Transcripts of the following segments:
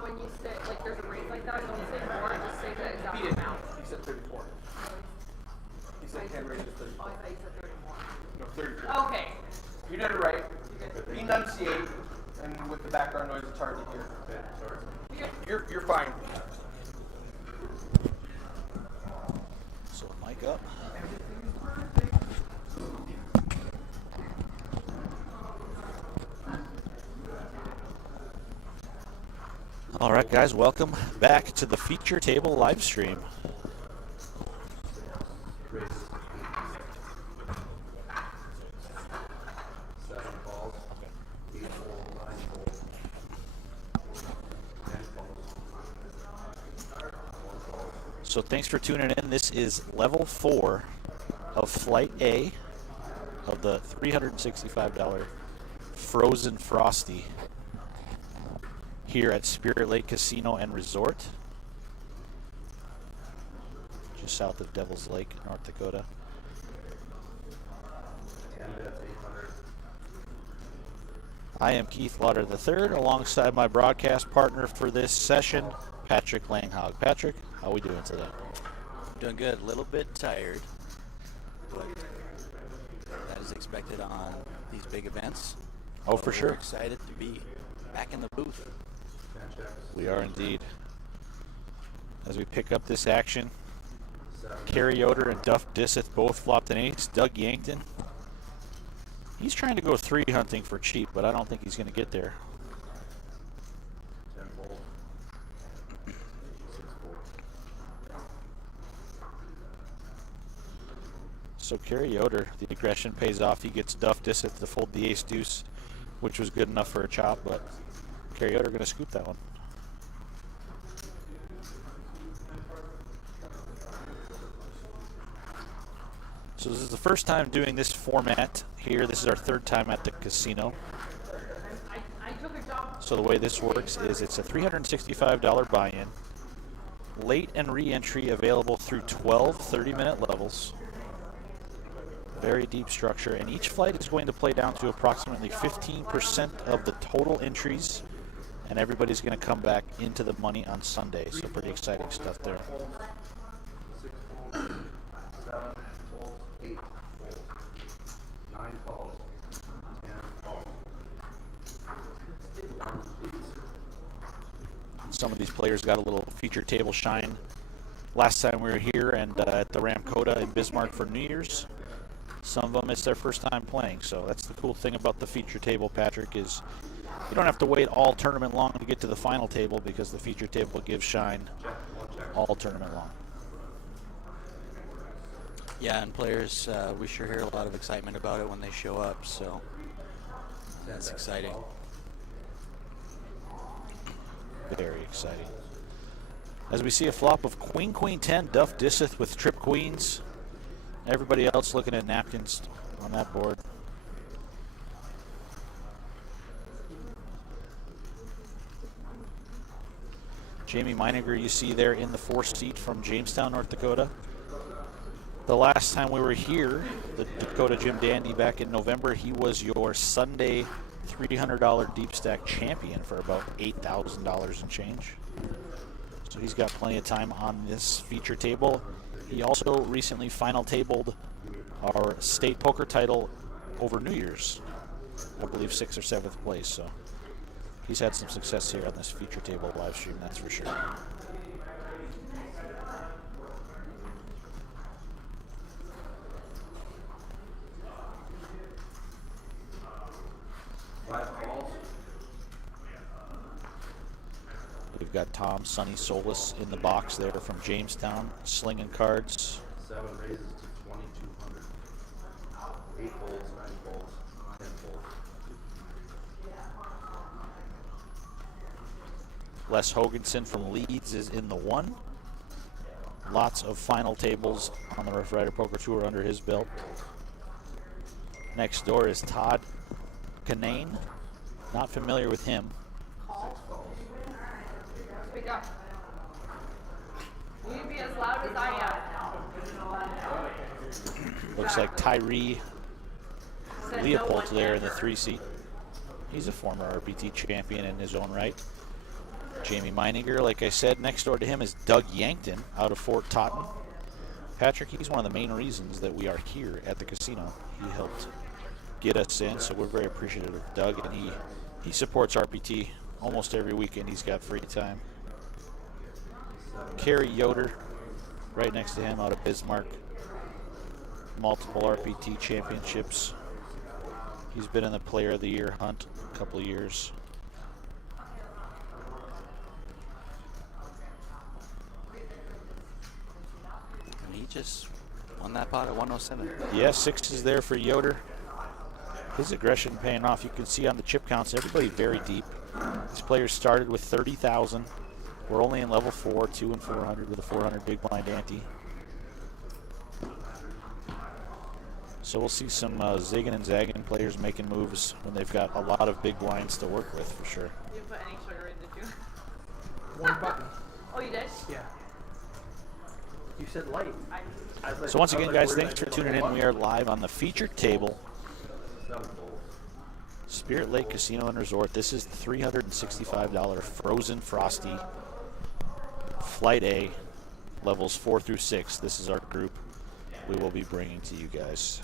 when you say, like, there's a race like that, don't say more, just say the exact amount. He said 34. He said 10 races 34. Oh, I thought you said 34. No, 34. Okay. You did it right. Enunciate, and with the background noise, it's hard to hear. You're fine. So mic up. All right, guys, welcome back to the feature table live stream. So thanks for tuning in. This is level 4 of Flight A of the $365 Frozen Frosty here at Spirit Lake Casino and Resort, just south of Devil's Lake, North Dakota. I am Keith Lauder III, alongside my broadcast partner for this session, Patrick Langhog. Patrick, how are we doing today? Doing good. A little bit tired, but that is expected on these big events. Oh, for sure. We're excited to be back in the booth. We are indeed. As we pick up this action, Kerry Yoder and Duff Disseth both flopped an ace. Doug Yankton, he's trying to go 3 hunting for cheap, but I don't think he's going to get there. So Kerry Yoder, the aggression pays off. He gets Duff Disseth to fold the ace deuce, which was good enough for a chop, but Kerry Yoder going to scoop that one. So this is the first time doing this format here. This is our 3rd time at the casino. So the way this works is it's a $365 buy-in, late and re-entry available through 12 30-minute levels. Very deep structure, and each flight is going to play down to approximately 15% of the total entries, and everybody's going to come back into the money on Sunday. So pretty exciting stuff there. Some of these players got a little feature table shine last time we were here and at the Ramkota in Bismarck for New Year's. Some of them, it's their first time playing, so that's the cool thing about the feature table, Patrick, is you don't have to wait all tournament long to get to the final table, because the feature table gives shine all tournament long. Yeah, and players, we sure hear a lot of excitement about it when they show up, so that's exciting. Very exciting. As we see a flop of Queen, Queen 10, Duff Disseth with trip queens. Everybody else looking at napkins on that board. Jamie Meininger, you see there in the 4th seat from Jamestown, North Dakota. The last time we were here, the Dakota Jim Dandy back in November, he was your Sunday $300 deep stack champion for about $8,000 and change. So he's got plenty of time on this feature table. He also recently final tabled our state poker title over New Year's, I believe 6th or 7th place. So he's had some success here on this feature table live stream, that's for sure. We've got Tom Sonny Solis in the box there from Jamestown, slinging cards. 7 raises to 2,200. 8 folds, 9 folds, 10 folds. Les Hoganson from Leeds is in the 1. Lots of final tables on the Roughrider Poker Tour under his belt. Next door is Todd Canane. Not familiar with him. Speak up. Will you be as loud as I am? Looks like Tyree Leopold there in the 3 seat. He's a former RPT champion in his own right. Jamie Meininger, like I said, next door to him is Doug Yankton out of Fort Totten. Patrick, he's one of the main reasons that we are here at the casino. He helped get us in, so we're very appreciative of Doug, and he supports RPT almost every weekend. He's got free time. Kerry Yoder, right next to him out of Bismarck. Multiple RPT championships. He's been in the Player of the Year hunt a couple of years. And he just won that pot at 107. Yeah, 6 is there for Yoder. His aggression paying off. You can see on the chip counts, everybody very deep. These players started with 30,000. We're only in level 4, 2 and 400 with a 400 big blind ante. So we'll see some zigging and zagging players making moves when they've got a lot of big blinds to work with, for sure. You didn't put any sugar in, did you? One button. Oh, you did? Yeah. You said light. So once again, guys, thanks for tuning in. We are live on the featured table, Spirit Lake Casino and Resort. This is the $365 Frozen Frosty Flight A, levels 4 through 6. This is our group we will be bringing to you guys.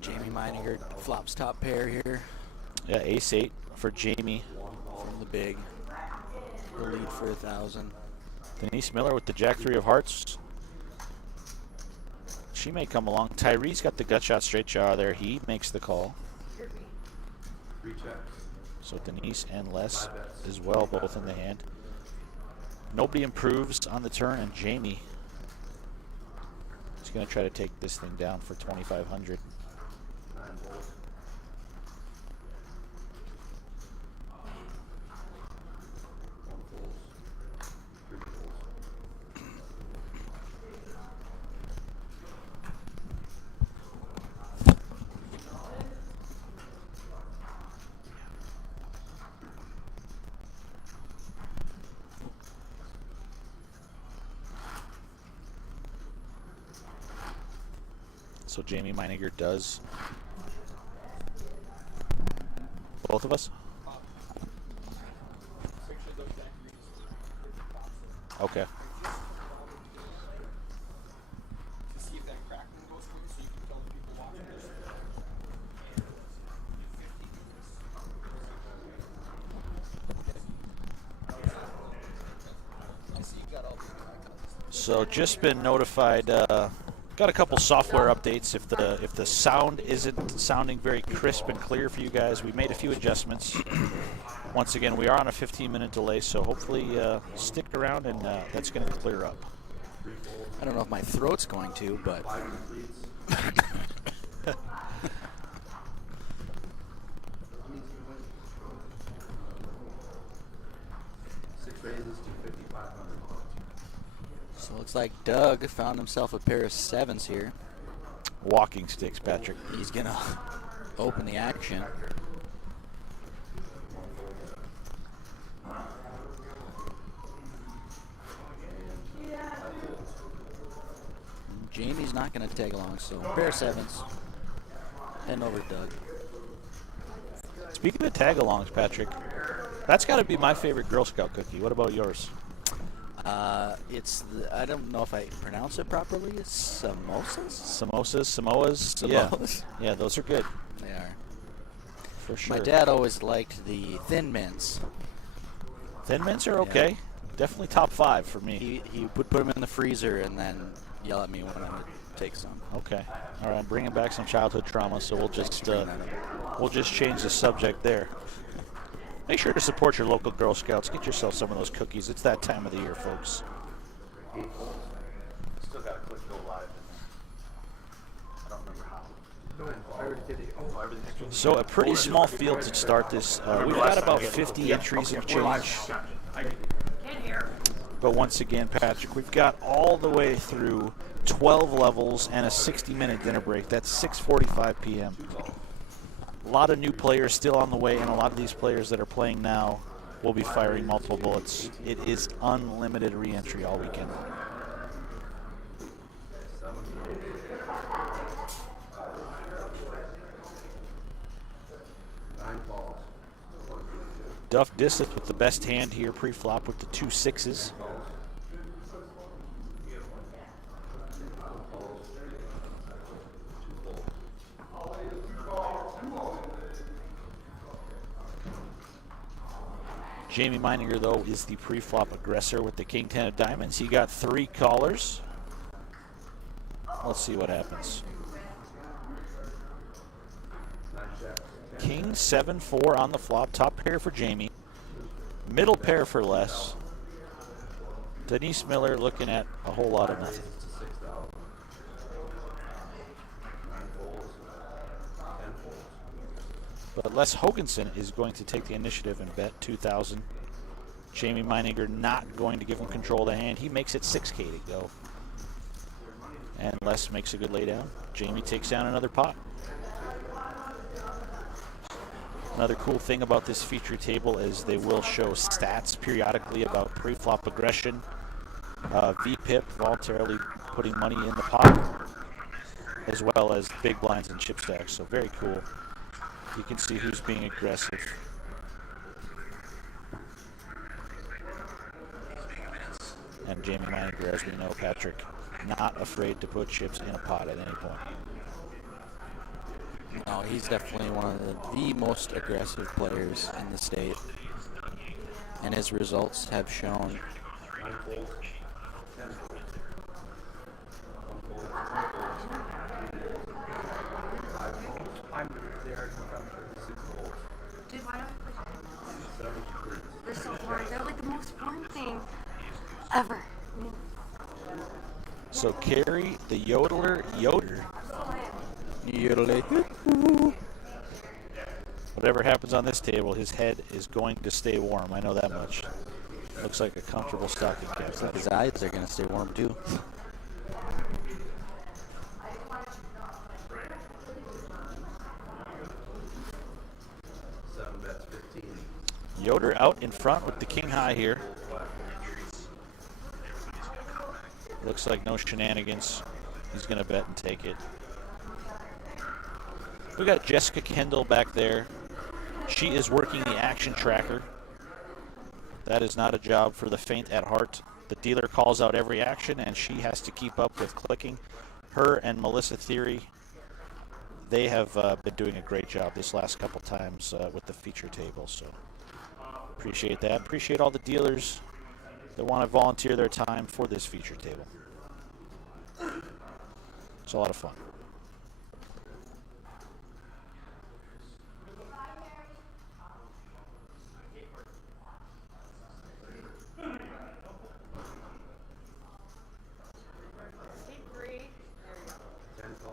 Jamie Meininger flops top pair here Yeah, ace 8 for Jamie. from the big. The lead for 1,000. Denise Miller with the Jack 3 of Hearts. She may come along. Tyree's got the gut shot straight jaw there. He makes the call. So Denise and Les as well, both in the hand. Nobody improves on the turn, and Jamie is going to try to take this thing down for 2,500. So Jamie Meininger does. Both of us? Okay. So just been notified, got a couple software updates. If the sound isn't sounding very crisp and clear for you guys, we made a few adjustments. Once again, we are on a 15-minute delay, so hopefully stick around and that's going to clear up. I don't know if my throat's going to, but so looks like Doug found himself a pair of 7s here. Walking sticks, Patrick. He's gonna open the action. Jamie's not gonna tag along, so pair of 7s. Heading over to Doug. Speaking of tag-alongs, Patrick, that's got to be my favorite Girl Scout cookie. What about yours? It's I don't know if I pronounce it properly. It's samosas. Samoas. Samoas. Yeah, those are good They are. for sure. My dad always liked the Thin Mints. Thin Mints are okay. Definitely top 5 for me. He would put them in the freezer and then yell at me when I would take some. Okay. All right. I'm bringing back some childhood trauma, so we'll just change the subject there. Make sure to support your local Girl Scouts. Get yourself some of those cookies. It's that time of the year, folks. Still got to click go live. I don't remember how. I already did it. Oh, everything's So a pretty small field to start this. We've got about 50 entries of change. Can't hear. But once again, Patrick, we've got all the way through 12 levels and a 60-minute dinner break. That's 6:45 p.m. A lot of new players still on the way, and a lot of these players that are playing now will be firing multiple bullets. It is unlimited re-entry all weekend. Duff Disseth with the best hand here, pre-flop with the 2 6s. Jamie Meininger, though, is the pre-flop aggressor with the King 10 of diamonds. He got 3 callers. Let's see what happens. King 7-4 on the flop. Top pair for Jamie. Middle pair for Les. Denise Miller looking at a whole lot of nothing. But Les Hoganson is going to take the initiative and bet 2,000. Jamie Meininger not going to give him control of the hand. He makes it 6K to go. And Les makes a good laydown. Jamie takes down another pot. Another cool thing about this feature table is they will show stats periodically about pre-flop aggression, VPIP, voluntarily putting money in the pot, as well as big blinds and chip stacks. So very cool. You can see who's being aggressive. And Jamie Meininger, as we know, Patrick, not afraid to put chips in a pot at any point. No, he's definitely one of the most aggressive players in the state. And his results have shown. Dude, why don't they're so boring. They're like the most boring thing ever. So Carrie, the yodeler, yoder. Whatever happens on this table, his head is going to stay warm. I know that much. Looks like a comfortable stocking cap. His eyes are going to stay warm too. Yoder out in front with the king high here. Looks like no shenanigans. He's going to bet and take it. We got Jessica Kendall back there. She is working the action tracker. That is not a job for the faint at heart. The dealer calls out every action, and she has to keep up with clicking. Her and Melissa Theory, they have been doing a great job this last couple times with the feature table. So appreciate that. Appreciate all the dealers that want to volunteer their time for this feature table. It's a lot of fun.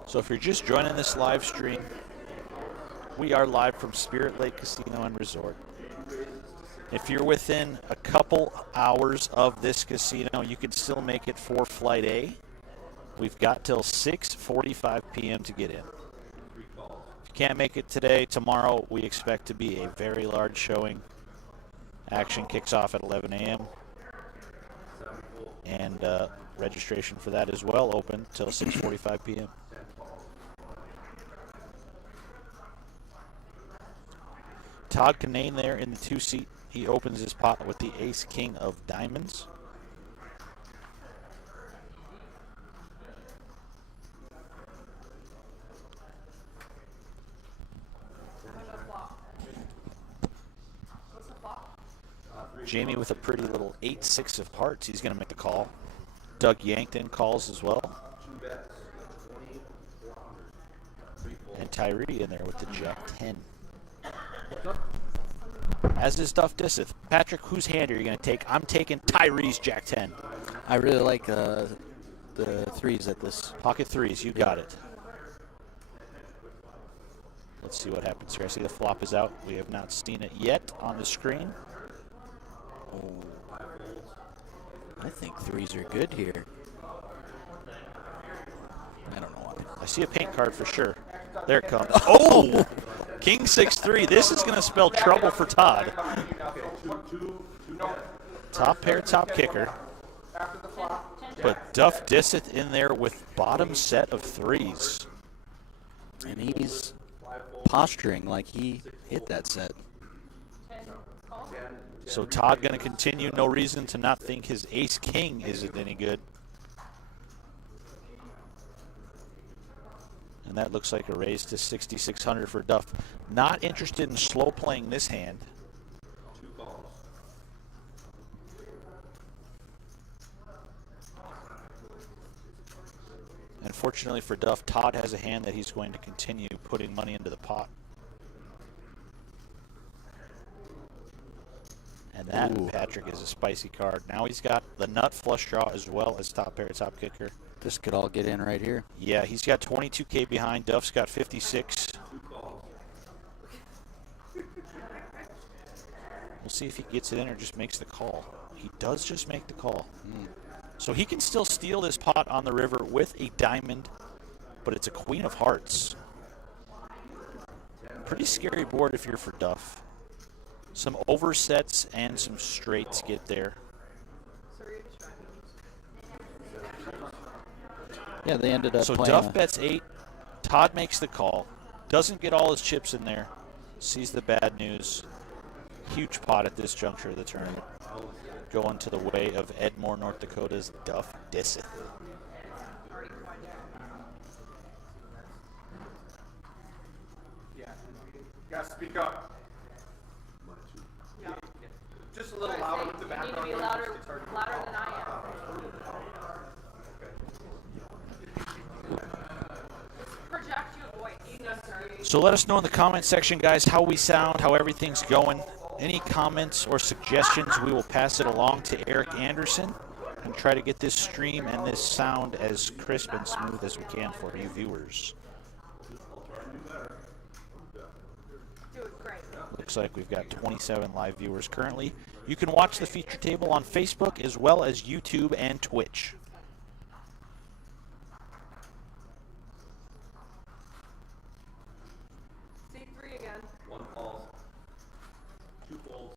So if you're just joining this live stream, we are live from Spirit Lake Casino and Resort. If you're within a couple hours of this casino, you can still make it for Flight A. We've got till 6:45 p.m. to get in. If you can't make it today, tomorrow we expect to be a very large showing. Action kicks off at 11 a.m. And registration for that is well open till 6:45 p.m. Todd Kinane there in the 2-seat. He opens his pot with the ace-king of diamonds. Jamie with a pretty little 8-6 of hearts. He's going to make the call. Doug Yankton calls as well. And Tyree in there with the Jack-10. As is Duff Disseth. Patrick, whose hand are you going to take? I'm taking Tyree's Jack-10. I really like the threes at this. Pocket threes, you got it. Let's see what happens here. I see the flop is out. We have not seen it yet on the screen. Oh. I think threes are good here. I don't know why. I see a paint card for sure. There it comes. Oh! King 6-3. This is going to spell trouble for Todd. Top pair, top kicker. But Duff Disseth in there with bottom set of threes. And he's posturing like he hit that set. So Todd going to continue. No reason to not think his ace-king isn't any good. And that looks like a raise to 6,600 for Duff. Not interested in slow playing this hand. Unfortunately for Duff, Todd has a hand that he's going to continue putting money into the pot. And that, Ooh. Patrick, is a spicy card. Now he's got the nut flush draw as well as top pair, top kicker. This could all get in right here. Yeah, he's got 22K behind. Duff's got 56. We'll see if he gets it in or just makes the call. He does just make the call. So he can still steal this pot on the river with a diamond, but it's a queen of hearts. Pretty scary board if you're for Duff. Some oversets and some straights get there. Yeah, they ended up So playing. Duff bets 8. Todd makes the call. Doesn't get all his chips in there. Sees the bad news. Huge pot at this juncture of the tournament. Going to the way of Edmore, North Dakota's Duff Disseth. Yeah. You gotta speak up. Just a little louder with the You need to background be noise. louder, It's hard to louder than I am. Project your voice. Sorry. So let us know in the comment section, guys, how we sound, how everything's going. Any comments or suggestions, we will pass it along to Eric Anderson and try to get this stream and this sound as crisp and smooth as we can for you viewers. Looks like we've got 27 live viewers currently. You can watch the feature table on Facebook as well as YouTube and Twitch. C3 again. One falls. Two folds.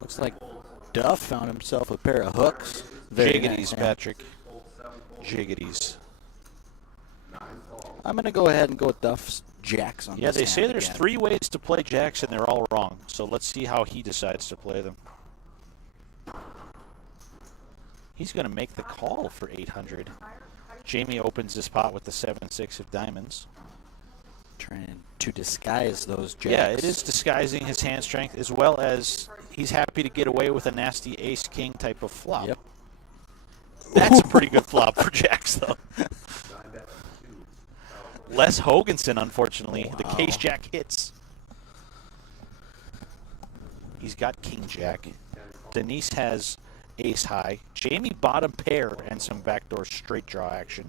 Looks like Duff found himself a pair of hooks. Very Jiggities, nice. Patrick. Jiggities. I'm going to go ahead and go with Duff's jacks on Yeah, this they say hand there's again. 3 ways to play jacks, and they're all wrong. So let's see how he decides to play them. He's going to make the call for 800. Jamie opens this pot with the 7-6 of diamonds. Trying to disguise those jacks. Yeah, it is disguising his hand strength, as well as he's happy to get away with a nasty ace-king type of flop. Yep. That's a pretty good flop for jacks, though. Les Hoganson, unfortunately. The case jack hits. He's got king jack. Denise has ace high. Jamie bottom pair and some backdoor straight draw action.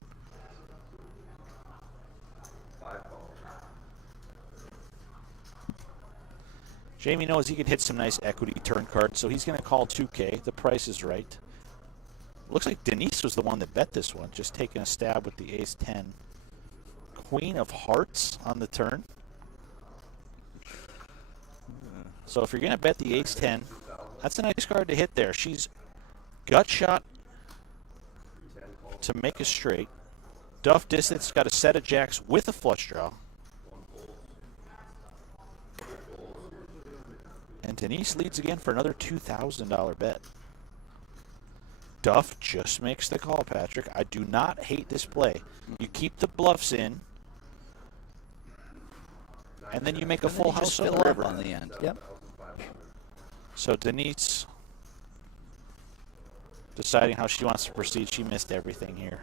Jamie knows he can hit some nice equity turn cards, so he's going to call 2K. The price is right. Looks like Denise was the one that bet this one, just taking a stab with the ace-10. Queen of hearts on the turn. So if you're going to bet the ace-10, that's a nice card to hit there. She's gut shot to make a straight. Duff Disseth's got a set of jacks with a flush draw. And Denise leads again for another $2,000 bet. Duff just makes the call, Patrick. I do not hate this play. You keep the bluffs in, and then you make a And then full you just house on fill the up river. on the end. Yep. So Denise deciding how she wants to proceed. She missed everything here.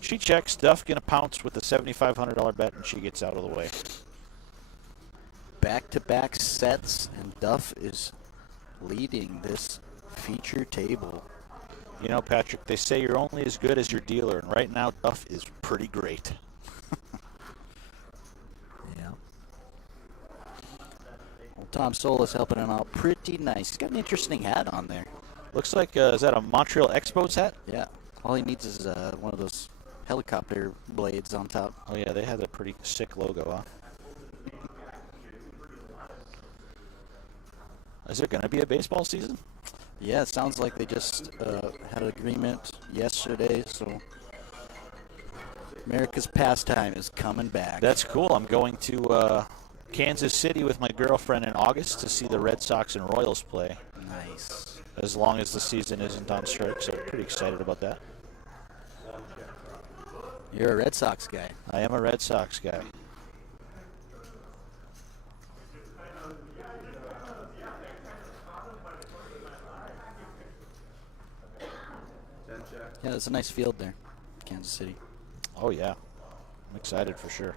She checks. Duff gonna pounce with the $7,500 bet, and she gets out of the way. Back-to-back sets, and Duff is leading this feature table. You know, Patrick, they say you're only as good as your dealer, and right now Duff is pretty great. Yeah. Tom Solis helping him out pretty nice. He's got an interesting hat on there. Looks like, is that a Montreal Expos hat? Yeah. All he needs is one of those helicopter blades on top. Oh, yeah, they had a pretty sick logo, huh? Is there going to be a baseball season? Yeah, it sounds like they just had an agreement yesterday, so America's pastime is coming back. That's cool. I'm going to Kansas City with my girlfriend in August to see the Red Sox and Royals play. Nice. As long as the season isn't on strike, so pretty excited about that. You're a Red Sox guy. I am a Red Sox guy. Yeah, it's a nice field there, Kansas City. Oh, yeah. I'm excited for sure.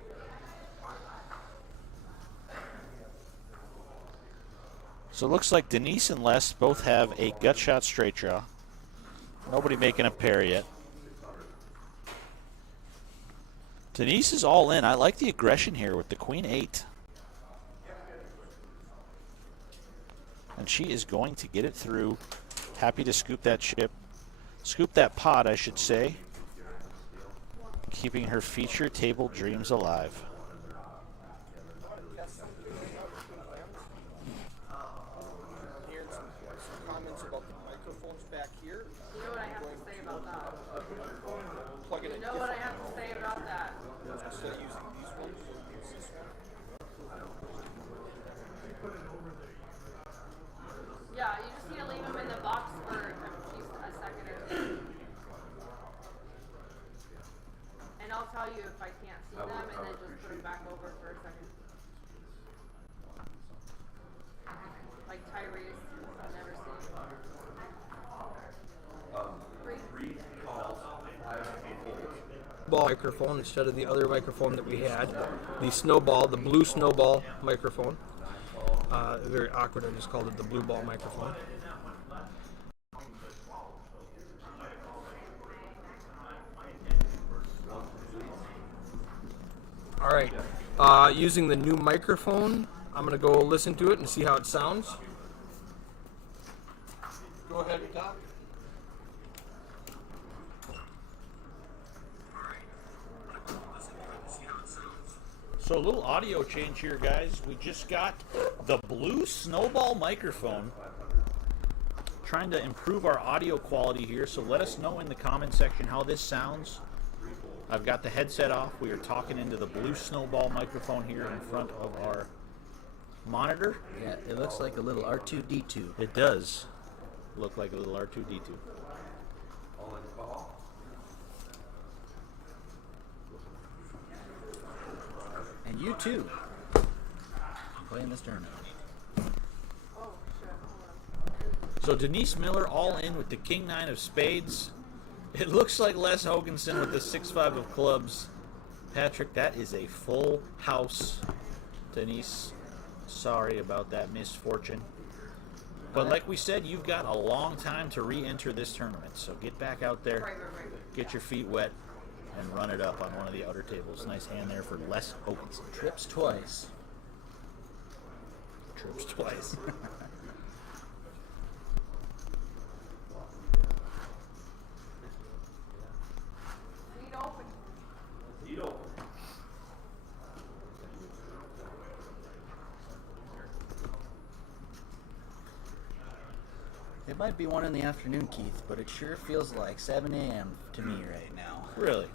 So it looks like Denise and Les both have a gut shot straight draw. Nobody making a pair yet. Denise is all in. I like the aggression here with the Queen 8. And she is going to get it through. Happy to scoop that chip. Scoop that pot, I should say. Keeping her feature table dreams alive. Hearing some comments about the microphones back here. You know what I have to say about that? Plug it You in. know what I have to say about that? Instead of using these ones, we'll use this one. Yeah, you just need to leave them in the box for a second or two. And I'll tell you if I can't see them, and then just put them back over for a second. Like Tyrese, I've never seen. Ball microphone instead of the other microphone that we had. The snowball, the blue snowball microphone. Very awkward. I just called it the blue ball microphone. All right. Using the new microphone, I'm going to go listen to it and see how it sounds. Go ahead, Doc. So a little audio change here, guys. We just got the blue snowball microphone. Trying to improve our audio quality here, so let us know in the comment section how this sounds. I've got the headset off. We are talking into the blue snowball microphone here in front of our monitor. Yeah, it looks like a little R2-D2. It does look like a little R2-D2. And you too. Playing this tournament. So Denise Miller all in with the King 9 of spades. It looks like Les Hoganson with the 6-5 of clubs. Patrick, that is a full house. Denise, sorry about that misfortune. But like we said, you've got a long time to re-enter this tournament. So get back out there, get your feet wet, and run it up on one of the outer tables. Nice hand there for Les Hoganson. Trips twice. Trips twice. It might be 1 in the afternoon, Keith, but it sure feels like 7 a.m. to me right now. Really?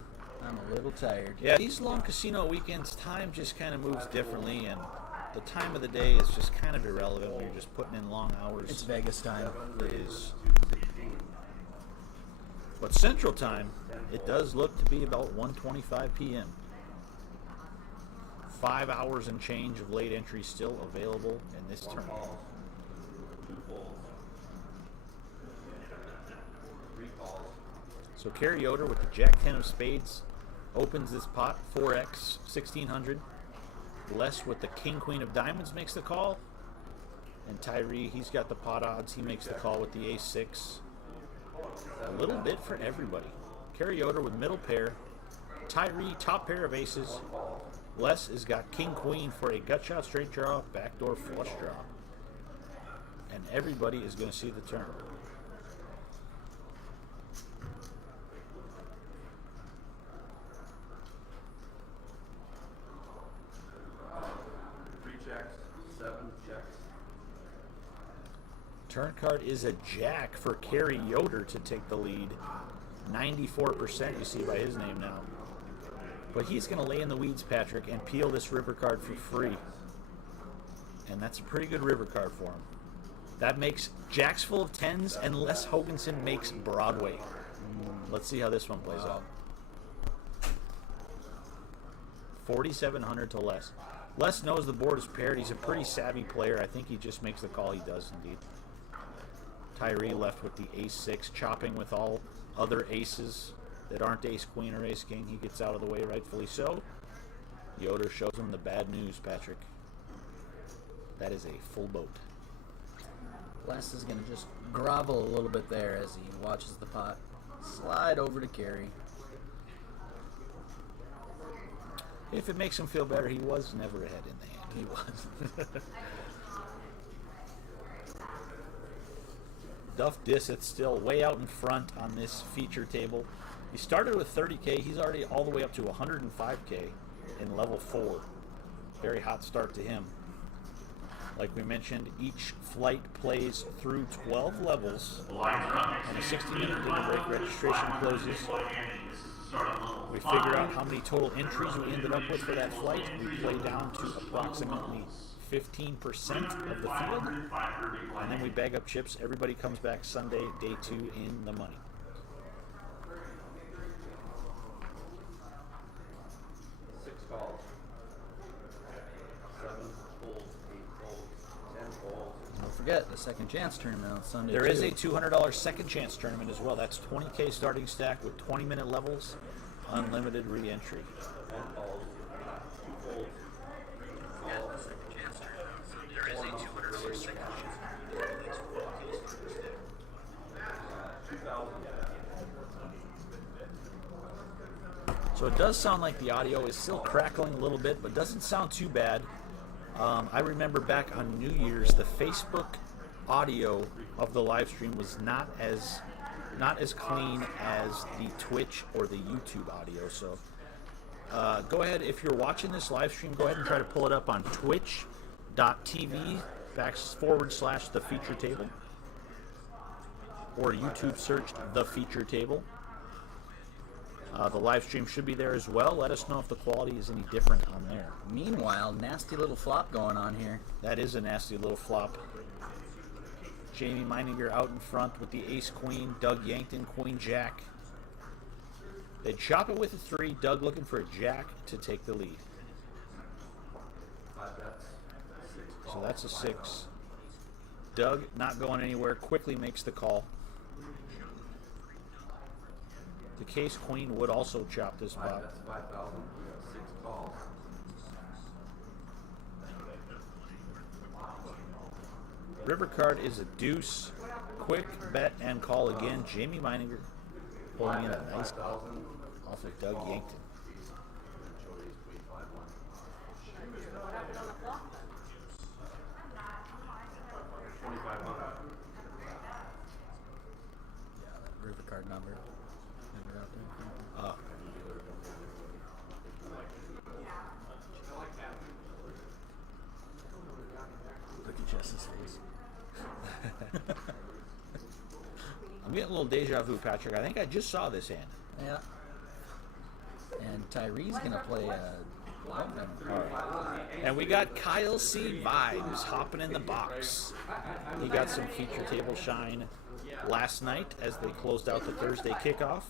I'm a little tired. Yeah, these long casino weekends, time just kind of moves differently, and the time of the day is just kind of irrelevant when you're just putting in long hours. It's Vegas time. It is. But Central Time, it does look to be about 1:25 p.m. 5 hours and change of late entry still available in this tournament. So Carrie Yoder with the Jack 10 of spades opens this pot, 4x, 1600. Les with the King Queen of diamonds makes the call. And Tyree, he's got the pot odds. He makes the call with the ace 6. A little bit for everybody. Carrie Yoder with middle pair. Tyree, top pair of aces. Les has got king queen for a gut shot, straight draw, backdoor flush draw. And everybody is going to see the turn. Three checks, 7 checks. Turn card is a jack for Kerry Yoder to take the lead. 94% you see by his name now. But he's going to lay in the weeds, Patrick, and peel this river card for free. And that's a pretty good river card for him. That makes jacks full of 10s, and Les Hoganson makes Broadway. Let's see how this one plays out. 4,700 to Les. Les knows the board is paired. He's a pretty savvy player. I think he just makes the call. He does indeed. Tyree left with the ace-6, chopping with all other aces that aren't ace-queen or ace-king. He gets out of the way, rightfully so. Yoder shows him the bad news, Patrick. That is a full boat. Les is going to just grovel a little bit there as he watches the pot slide over to Kerry. If it makes him feel better, he was never ahead in the hand. He was. Duff Disseth still way out in front on this feature table. He started with 30K. He's already all the way up to 105K in level 4. Very hot start to him. Like we mentioned, each flight plays through 12 levels. And a 60-minute dinner break. Registration closes. We figure out how many total entries we ended up with for that flight. We play down to approximately 15% of the field. And then we bag up chips. Everybody comes back Sunday, day 2 in the money. Six calls. 7 folds, 8 folds, 10 folds. Don't forget the second chance tournament on Sunday. There is too. a $200 second chance tournament as well. That's 20K starting stack with 20-minute levels, unlimited re-entry. 10 calls, 2 folds. So it does sound like the audio is still crackling a little bit, but doesn't sound too bad. I remember back on New Year's, the Facebook audio of the live stream was not as clean as the Twitch or the YouTube audio. So go ahead, if you're watching this live stream, go ahead and try to pull it up on twitch.tv/the feature table, or YouTube search the feature table. The live stream should be there as well. Let us know if the quality is any different on there. Meanwhile, nasty little flop going on here. That is a nasty little flop. Jamie Meininger out in front with the ace-queen. Doug Yankton, queen-jack. They chop it with a 3. Doug looking for a jack to take the lead. 5 bets. 6 calls. So that's a 6. Doug, not going anywhere, quickly makes the call. The case queen would also chop this 5 pot. bets, 5,000. 6 calls. River card is a deuce. Quick bet and call again. Jamie Meininger pulling in a nice call off of Doug Yankton. Jody's queen 5-1. What happened on the flop then? 2,500. Yeah, that river card number. Never out there. Look at Jess's face. I'm getting a little deja vu, Patrick. I think I just saw this hand. Yeah. And Tyree's going to play a... And we got Kyle C. Vibes hopping in the box. He got some feature table shine last night as they closed out the Thursday kickoff.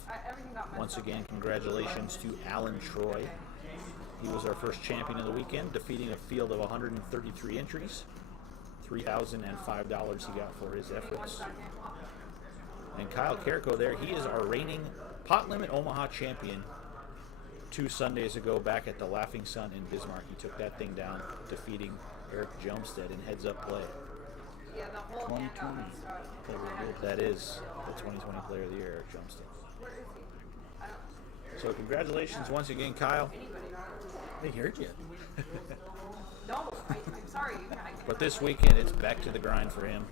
Once again, congratulations to Alan Troy. He was our first champion of the weekend, defeating a field of 133 entries. $3,005 he got for his efforts. And Kyle Carrico there, he is our reigning Pot Limit Omaha champion. 2 Sundays ago back at the Laughing Sun in Bismarck. He took that thing down, defeating Eric Jumstead in heads-up play. Yeah, the whole 2020 player of the year. That is the 2020 Player of the Year, Eric Jumstead. Where is he? I don't. So congratulations once again, Kyle. Anybody? They heard you. No, I'm sorry. But this weekend, it's back to the grind for him.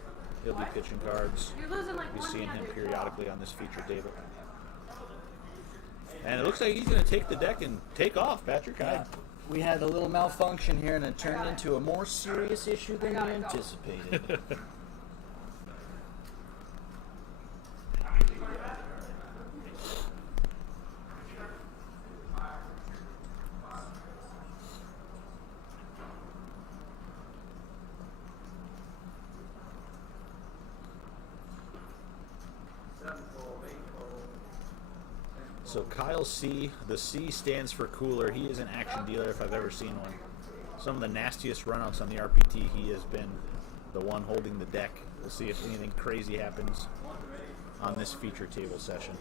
He'll be pitching cards. You're losing like Be one seeing him hand. periodically on this feature table. And it looks like he's going to take the deck and take off, Patrick. Yeah. We had a little malfunction here, and it turned into a more serious issue than we anticipated. So Kyle C, the C stands for cooler. He is an action dealer if I've ever seen one. Some of the nastiest runouts on the RPT, he has been the one holding the deck. We'll see if anything crazy happens on this feature table session.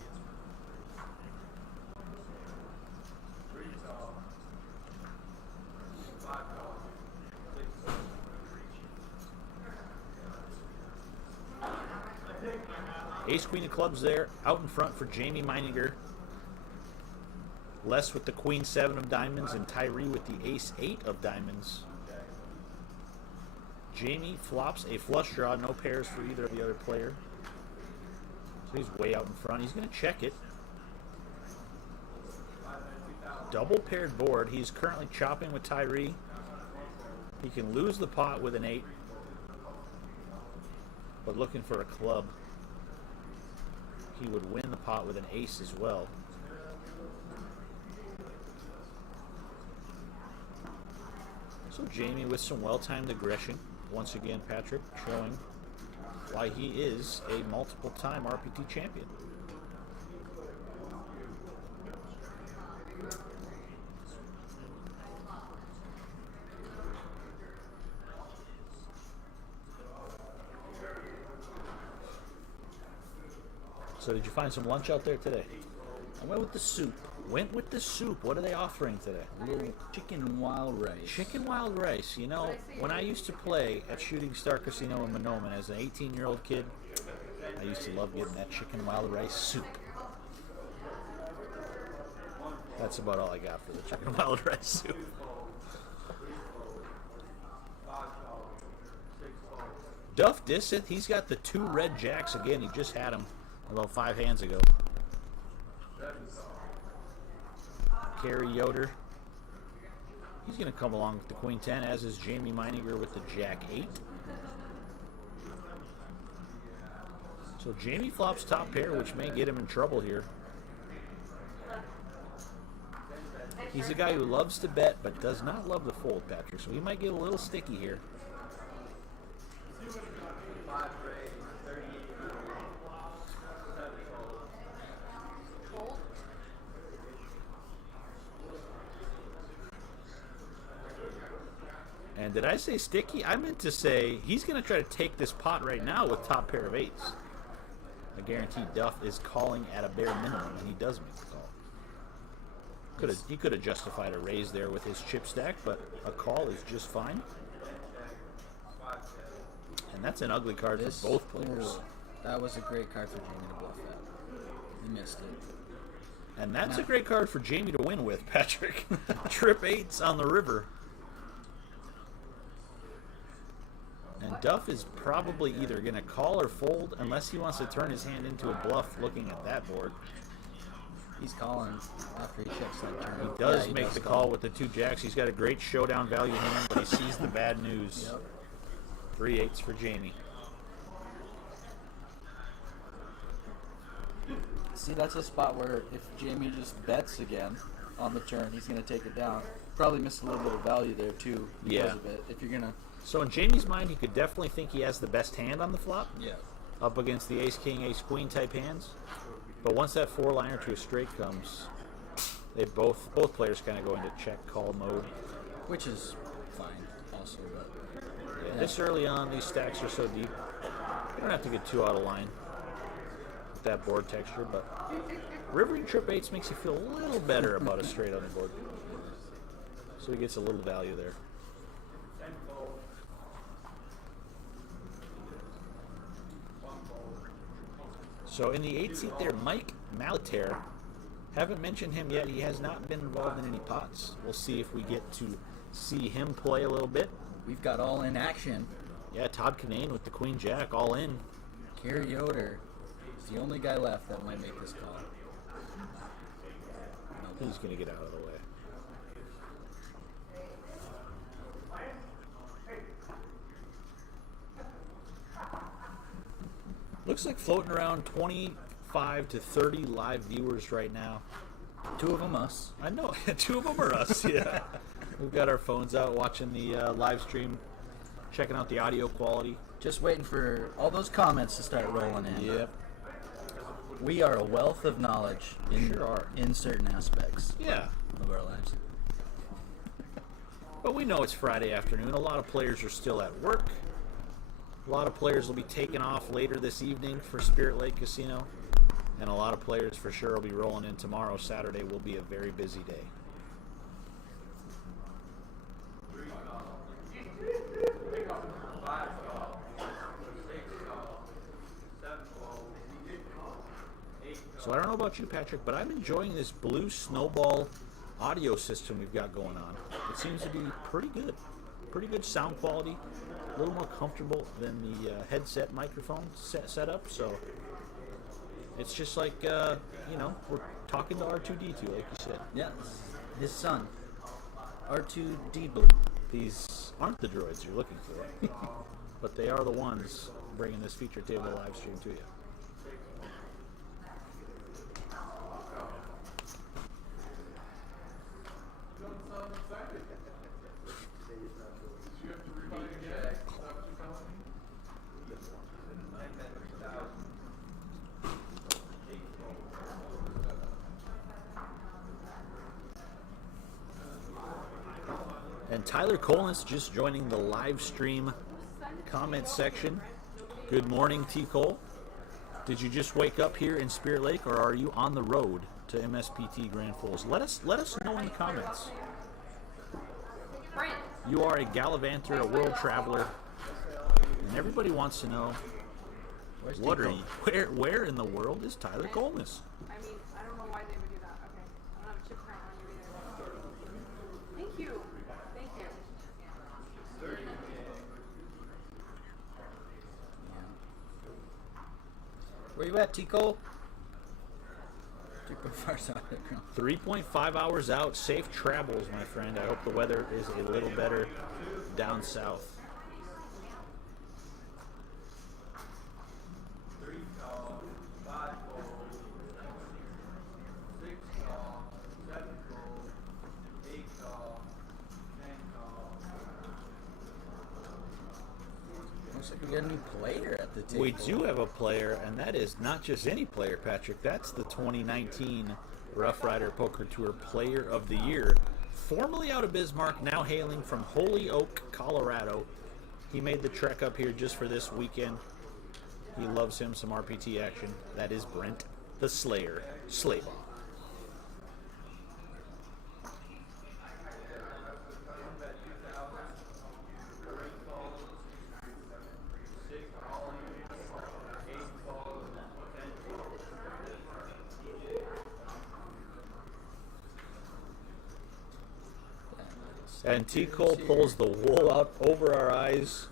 Ace Queen of Clubs there, out in front for Jamie Meininger. Les with the Queen 7 of Diamonds and Tyree with the Ace 8 of Diamonds. Jamie flops a flush draw, no pairs for either of the other player. So he's way out in front. He's going to check it. Double paired board. He's currently chopping with Tyree. He can lose the pot with an 8, but looking for a club. He would win the pot with an ace as well. So Jamie with some well-timed aggression. Once again, Patrick showing why he is a multiple-time RPT champion. So did you find some lunch out there today? I went with the soup. Went with the soup. What are they offering today? A little chicken wild rice. Chicken wild rice. You know, when I used to play at Shooting Star Casino in Monoman as an 18-year-old kid, I used to love getting that chicken wild rice soup. That's about all I got for the chicken wild rice soup. Duff Disseth, he's got the 2 red jacks again. He just had them about 5 hands ago. Kerry Yoder, he's going to come along with the Queen 10, as is Jamie Meininger with the Jack 8. So Jamie flops top pair, which may get him in trouble here. He's a guy who loves to bet, but does not love the fold, Patrick, so he might get a little sticky here. And did I say sticky? I meant to say he's going to try to take this pot right now with top pair of 8s. I guarantee Duff is calling at a bare minimum, and he does make the call. He could have justified a raise there with his chip stack, but a call is just fine. And that's an ugly card for both players. That was a great card for Jamie to bluff that. He missed it. And that's a great card for Jamie to win with, Patrick. Trip 8s on the river. And Duff is probably either going to call or fold unless he wants to turn his hand into a bluff looking at that board. He's calling after he checks that turn. He does make the call with the 2 jacks. He's got a great showdown value hand, but he sees the bad news. Yep. 3 8s for Jamie. See, that's a spot where if Jamie just bets again on the turn, he's going to take it down. Probably miss a little bit of value there too because of it. If you're going to... So in Jamie's mind, he could definitely think he has the best hand on the flop. Yeah. Up against the ace-king, ace-queen type hands. But once that 4-liner to a straight comes, they both players kind of go into check-call mode. Which is fine also, but... Yeah, this early on, these stacks are so deep, you don't have to get too out of line with that board texture, but rivering trip 8s makes you feel a little better about a straight on the board. So he gets a little value there. So in the 8th seat there, Mike Malater Haven't mentioned him yet. He has not been involved in any pots. We'll see if we get to see him play a little bit. We've got all in action. Yeah, Todd Kinane with the Queen Jack all in. Kerry Yoder is the only guy left that might make this call. He's going to get out of the way. Looks like floating around 25 to 30 live viewers right now. 2 of them us. I know, 2 of them are us, yeah. We've got our phones out watching the live stream, checking out the audio quality. Just waiting for all those comments to start rolling in. Yep. We are a wealth of knowledge in certain aspects of our lives. But we know it's Friday afternoon. A lot of players are still at work. A lot of players will be taking off later this evening for Spirit Lake Casino. And a lot of players for sure will be rolling in tomorrow. Saturday will be a very busy day. So I don't know about you, Patrick, but I'm enjoying this Blue Snowball audio system we've got going on. It seems to be pretty good. Pretty good sound quality. A little more comfortable than the headset microphone setup. So it's just like, we're talking to R2D2, like you said. Yeah, his son, R2D Blue. These aren't the droids you're looking for, but they are the ones bringing this feature table live stream to you. And Tyler Collins just joining the live stream comment section. Good morning, T. Cole. Did you just wake up here in Spirit Lake, or are you on the road to MSPT Grand Falls? Let us know in the comments. You are a gallivanter, a world traveler, and everybody wants to know what are you? Where in the world is Tyler Collins? I mean, I don't know why they would do that. Okay. I don't have a chip count on you either. Thank you. Thank you. Where you at, Tico? 3.5 hours out. Safe travels, my friend. I hope the weather is a little better down south. Looks like we got a new player at the table. We do have a player, and that is not just any player, Patrick. That's the 2019 Roughrider Poker Tour Player of the Year. Formerly out of Bismarck, now hailing from Holyoke, Colorado. He made the trek up here just for this weekend. He loves him some RPT action. That is Brent the Slayer Slayball. And T. Cole pulls the wool out over our eyes.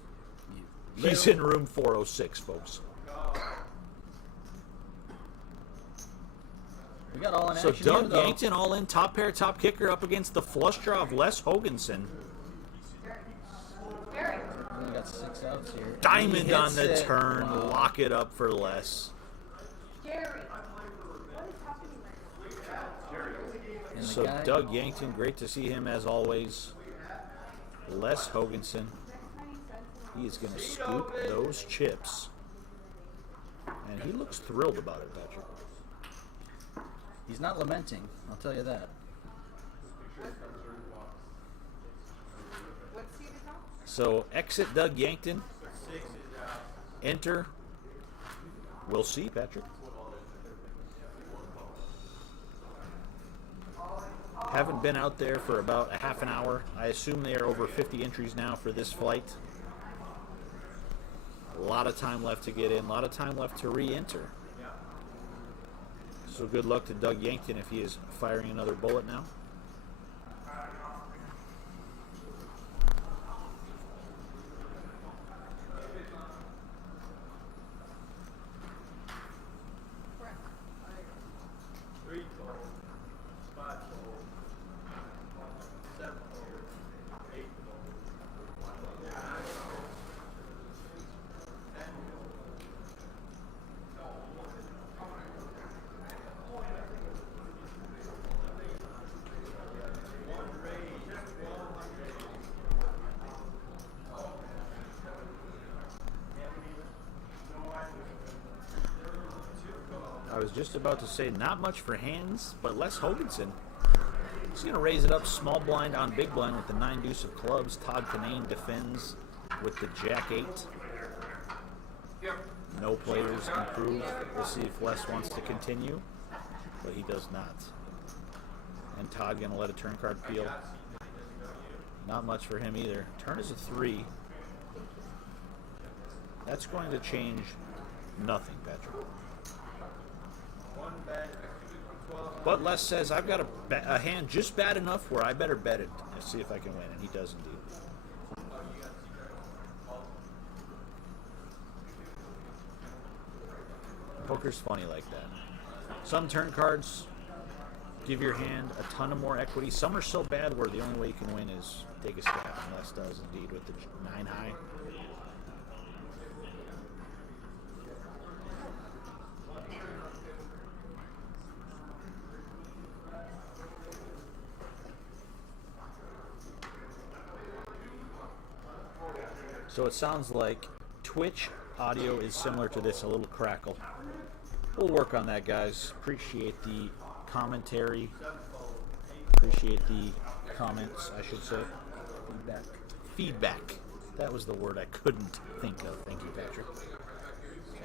He's in room 406, folks. We got all in So action Doug here, Yankton all in, top pair, top kicker up against the flush draw of Les Hoganson. We got 6 outs here. Diamond He on hits the it. turn, Wow. lock it up for Les. And the So guy- Doug Yankton, great to see him as always. Les Hoganson, he is going to scoop those chips. And he looks thrilled about it, Patrick. He's not lamenting, I'll tell you that. So exit Doug Yankton. Enter. We'll see, Patrick. Haven't been out there for about a half an hour. I assume they are over 50 entries now for this flight. A lot of time left to get in. A lot of time left to re-enter. So good luck to Doug Yankton if he is firing another bullet now. I was just about to say not much for hands, but Les Hoganson. He's going to raise it up small blind on big blind with the 9 deuce of clubs. Todd Kinane defends with the jack 8. No players improve. We'll see if Les wants to continue, but he does not. And Todd going to let a turn card peel. Not much for him either. Turn is a 3. That's going to change nothing, Patrick. But Les says, I've got a hand just bad enough where I better bet it and see if I can win. And he does indeed. Poker's funny like that. Some turn cards give your hand a ton of more equity. Some are so bad where the only way you can win is take a stab. And Les does indeed with the 9 high. So it sounds like Twitch audio is similar to this, a little crackle. We'll work on that, guys. Appreciate the commentary. Appreciate the comments, I should say. Feedback. Feedback. That was the word I couldn't think of. Thank you, Patrick.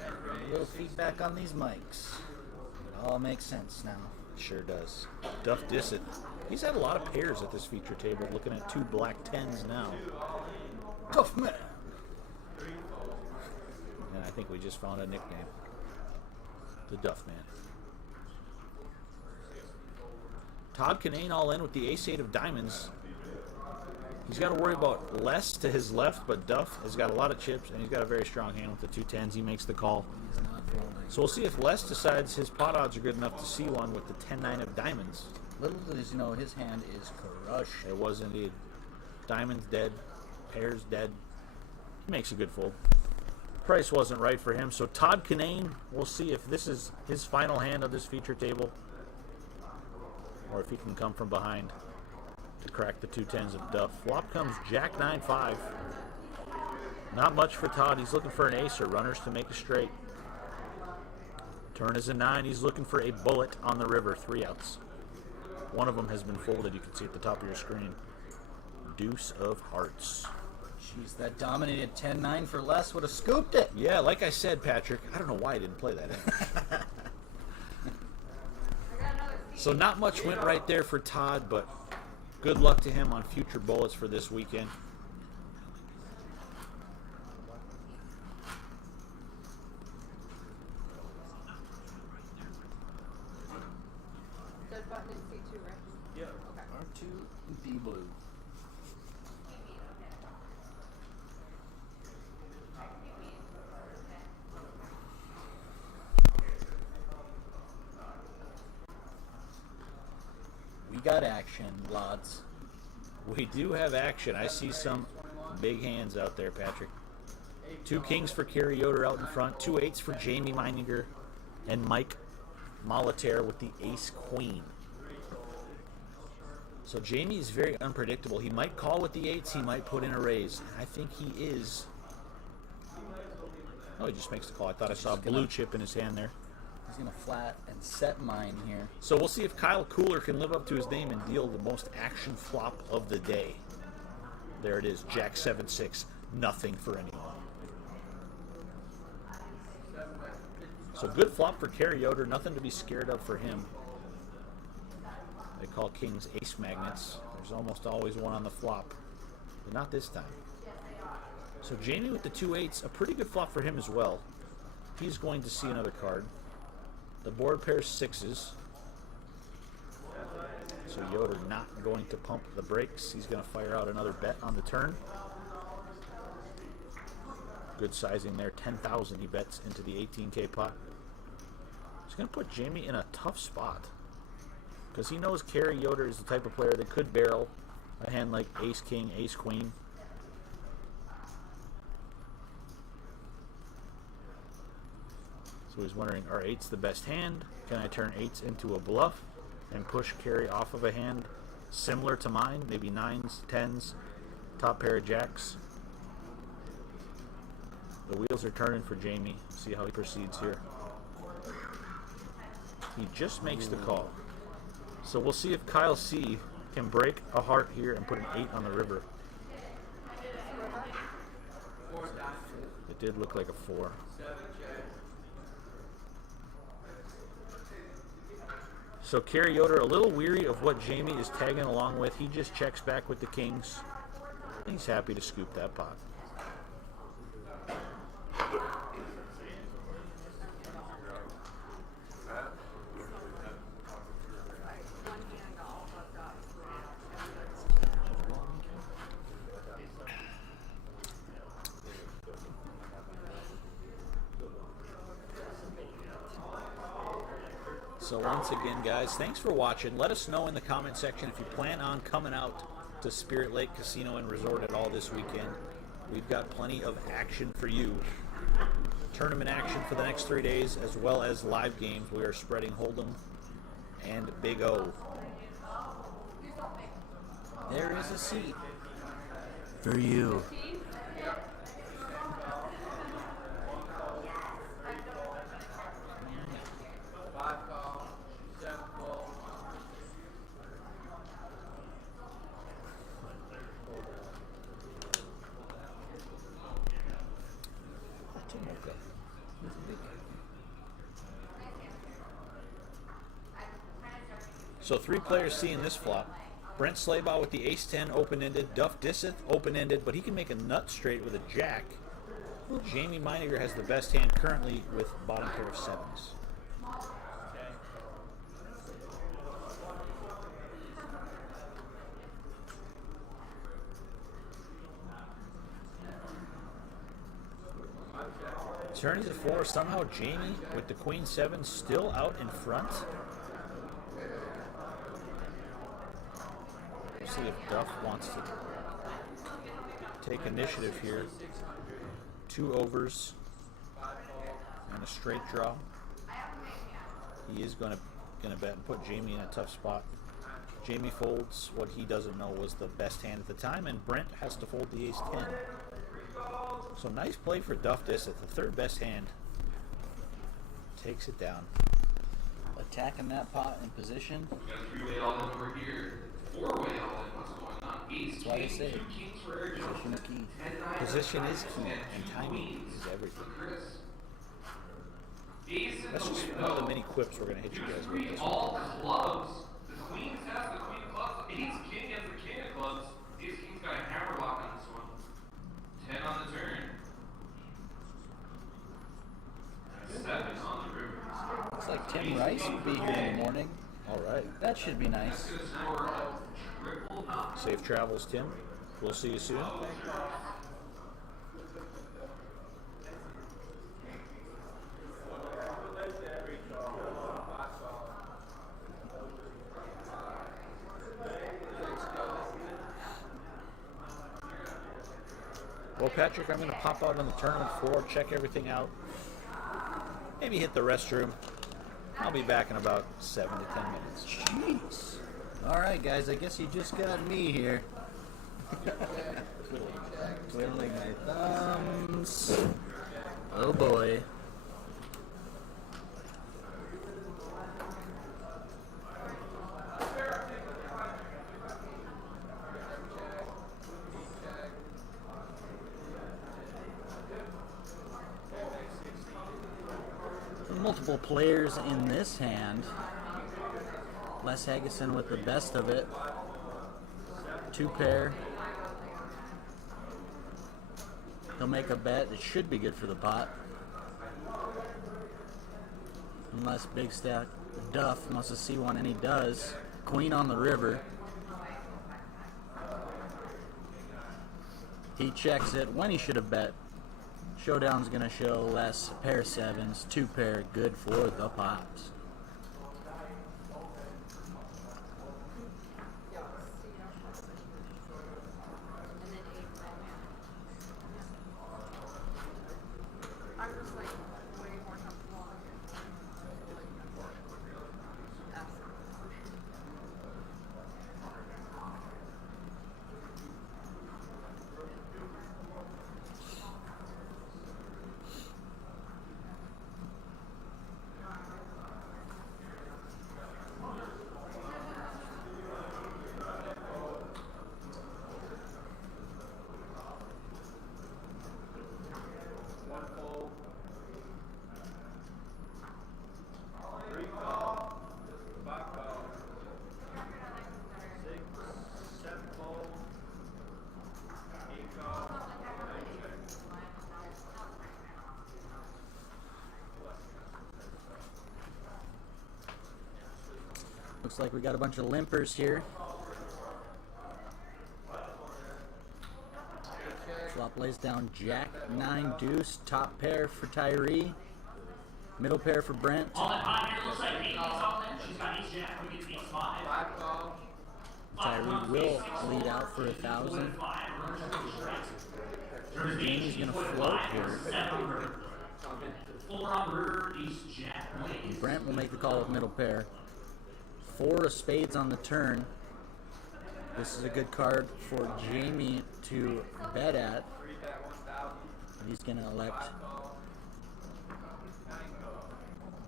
A little feedback on these mics. It all makes sense now. Sure does. Duff Dissett. He's had a lot of pairs at this feature table, looking at 2 black 10s now. Tough man. And I think we just found a nickname. The Duff Man. Todd Kinane all in with the ace-8 of diamonds. He's got to worry about less to his left, but Duff has got a lot of chips, and he's got a very strong hand with the 2 10s. He makes the call. So we'll see if Les decides his pot odds are good enough to see one with the 10-9 of diamonds. Little does you know, his hand is crushed. It was indeed. Diamonds dead. Pairs dead. He makes a good fold. Price wasn't right for him, so Todd Kinane, we'll see if this is his final hand of this feature table, or if he can come from behind to crack the 2 10s of Duff. Flop comes Jack 9-5. Not much for Todd. He's looking for an ace or runners to make a straight. Turn is a 9. He's looking for a bullet on the river. 3 outs. One of them has been folded. You can see at the top of your screen. Deuce of hearts. Jeez, that dominated 10-9 for Les would have scooped it. Yeah, like I said, Patrick, I don't know why I didn't play that in. So not much went right there for Todd, but good luck to him on future bullets for this weekend. Judge button didn't see 2, right? Yeah. Okay. R2, B blue. We got action, lads. We do have action. I see some big hands out there, Patrick. 2 kings for Kerry Yoder out in front. 2 8s for Jamie Meininger and Mike Molitor with the ace-queen. So Jamie is very unpredictable. He might call with the 8s. He might put in a raise. I think he is. Oh, he just makes the call. I thought I saw a blue chip in his hand there. He's going to flat and set mine here. So we'll see if Kyle Cooler can live up to his name and deal the most action flop of the day. There it is, Jack 7-6, nothing for anyone. So good flop for Kerry Yoder, nothing to be scared of for him. They call kings ace magnets. There's almost always one on the flop, but not this time. So Jamie with the 2 8s, a pretty good flop for him as well. He's going to see another card. The board pairs sixes. So Yoder not going to pump the brakes. He's going to fire out another bet on the turn. Good sizing there, 10,000 he bets into the 18K pot. He's going to put Jamie in a tough spot because he knows Kerry Yoder is the type of player that could barrel a hand like ace-king, ace-queen. So he's wondering, are eights the best hand? Can I turn eights into a bluff and push Kerry off of a hand similar to mine? Maybe nines, tens, top pair of jacks. The wheels are turning for Jamie. See how he proceeds here. He just makes the call. So we'll see if Kyle C can break a heart here and put an 8 on the river. It did look like a 4. So Kerry Yoder a little weary of what Jamie is tagging along with. He just checks back with the kings. He's happy to scoop that pot. So once again, guys, thanks for watching. Let us know in the comment section if you plan on coming out to Spirit Lake Casino and Resort at all this weekend. We've got plenty of action for you. Tournament action for the next 3 days, as well as live games. We are spreading Hold'em and Big O. There is a seat for you. So 3 players seeing this flop. Brent Slaybaugh with the ace-10 open-ended. Duff Disseth open-ended, but he can make a nut straight with a jack. Jamie Meininger has the best hand currently with bottom pair of 7s. Turn is a 4. Somehow Jamie with the queen 7 still out in front. Let's see if Duff wants to take initiative here. 2 overs and a straight draw. He is gonna bet and put Jamie in a tough spot. Jamie folds what he doesn't know was the best hand at the time, and Brent has to fold the ace-10. So nice play for Duff Disseth, the 3rd best hand. Takes it down. Attacking that pot in position. That's why I say position is key. Position is key, and timing is everything. That's just one of the many quips we're going to hit you guys with this all clubs. The queen has the queen of clubs. Ace king has the king of clubs. Ace king's got a hammer lock on this one. 10 on the turn. 7 on the river. Looks like Tim Rice will be here in the morning. All right. That should be nice. Safe travels, Tim. We'll see you soon. Well, Patrick, I'm going to pop out on the tournament floor, check everything out. Maybe hit the restroom. I'll be back in about 7 to 10 minutes. Jeez. All right, guys. I guess you just got me here. Twiddling my thumbs. Oh boy. Multiple players in this hand. Les Haggison with the best of it. 2 pair. He'll make a bet. It should be good for the pot. Unless Big Stack Duff wants to see one, and he does. Queen on the river. He checks it when he should have bet. Showdown's gonna show less pair sevens, 2 pair, good for the pops. I'm just like way more comfortable on it. One fold. Three call. Five call. 6, 7 fold. 8 call. 9 check. Looks like we got a bunch of limpers here. Flop lays down Jack, 9 deuce, top pair for Tyree, middle pair for Brent. All that pot here looks like Amy's on there. She's got ace jack, we get to be 5. 5 call. Tyree will lead out for 1,000. Amy's gonna float here. 4 on the river, ace jack, plays. Brent will make the call with middle pair. 4 of spades on the turn. This is a good card for Jamie to bet at. He's going to elect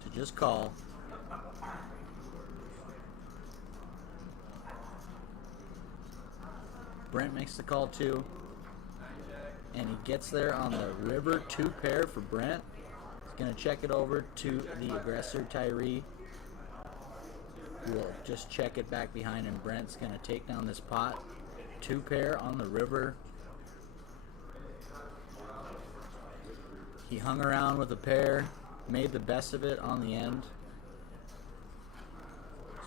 to just call. Brent makes the call too. And he gets there on the river, 2 pair for Brent. He's going to check it over to the aggressor, Tyree. We'll just check it back behind him. Brent's going to take down this pot. 2 pair on the river. He hung around with a pair, made the best of it on the end.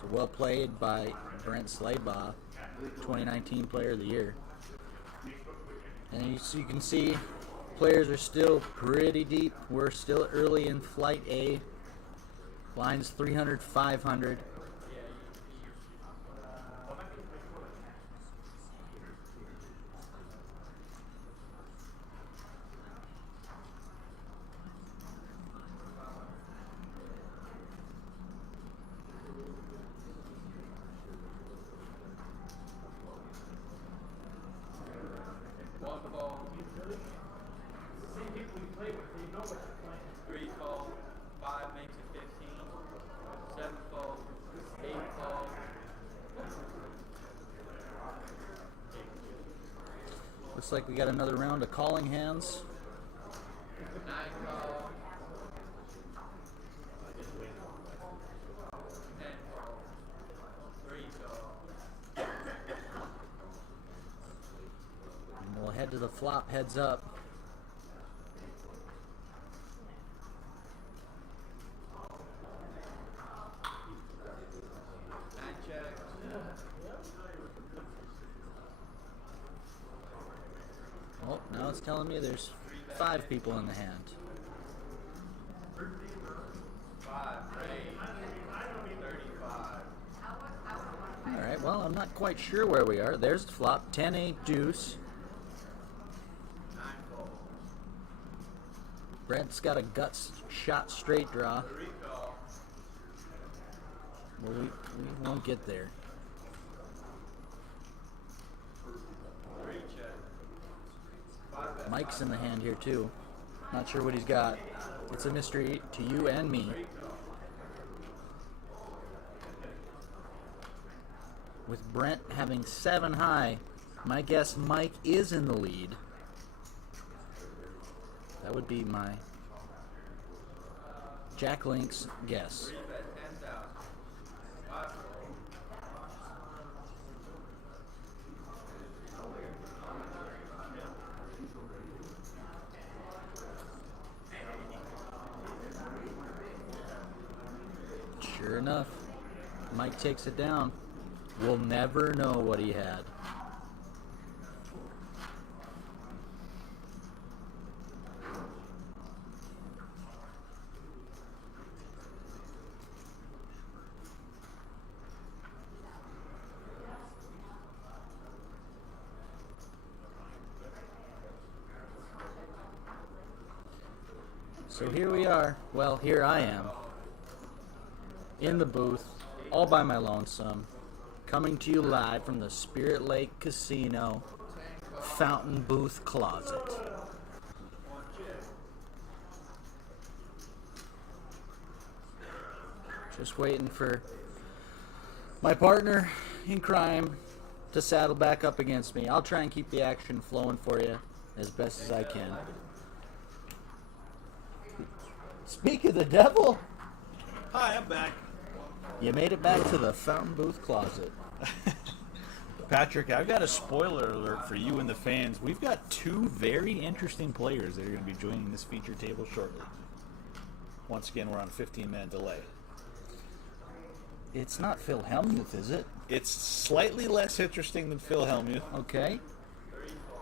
So well played by Brent Slaybaugh, 2019 Player of the Year. And you can see, players are still pretty deep. We're still early in Flight A. Lines 300, 500. One fold. Same people we play with, they know what you're playing. 3 fold. 5 makes it 15. 7 fold. 8 fold. Looks like we got another round of calling hands. 9 call. 10 call. 3 call. And we'll head to the flop, heads up. Oh, now it's telling me there's 5 people in the hand. 5 raise. 35. Alright, well, I'm not quite sure where we are. There's the flop. 10-8 deuce. 9 fold. Brent's got a guts shot straight draw. 3 call. Well, we won't get there. 3 check. 5 bet. Mike's in the hand here too. Not sure what he's got. It's a mystery to you and me. With Brent having 7 high, my guess Mike is in the lead. That would be my Jack Link's guess. 3 bet 10,000. 5 fold. Sure enough, Mike takes it down. We'll never know what he had. So here we are. Well, here I am. In the booth, all by my lonesome. Coming to you live from the Spirit Lake Casino Fountain Booth Closet. Just waiting for my partner in crime to saddle back up against me. I'll try and keep the action flowing for you as best as I can. Speak of the devil, Hi, I'm back. you made it back to the Fountain Booth Closet. Patrick, I've got a spoiler alert for you and the fans. We've got two very interesting players that are going to be joining this feature table shortly. Once again, we're on a 15-minute delay. It's not Phil Hellmuth, is it? It's slightly less interesting than Phil Hellmuth, Okay.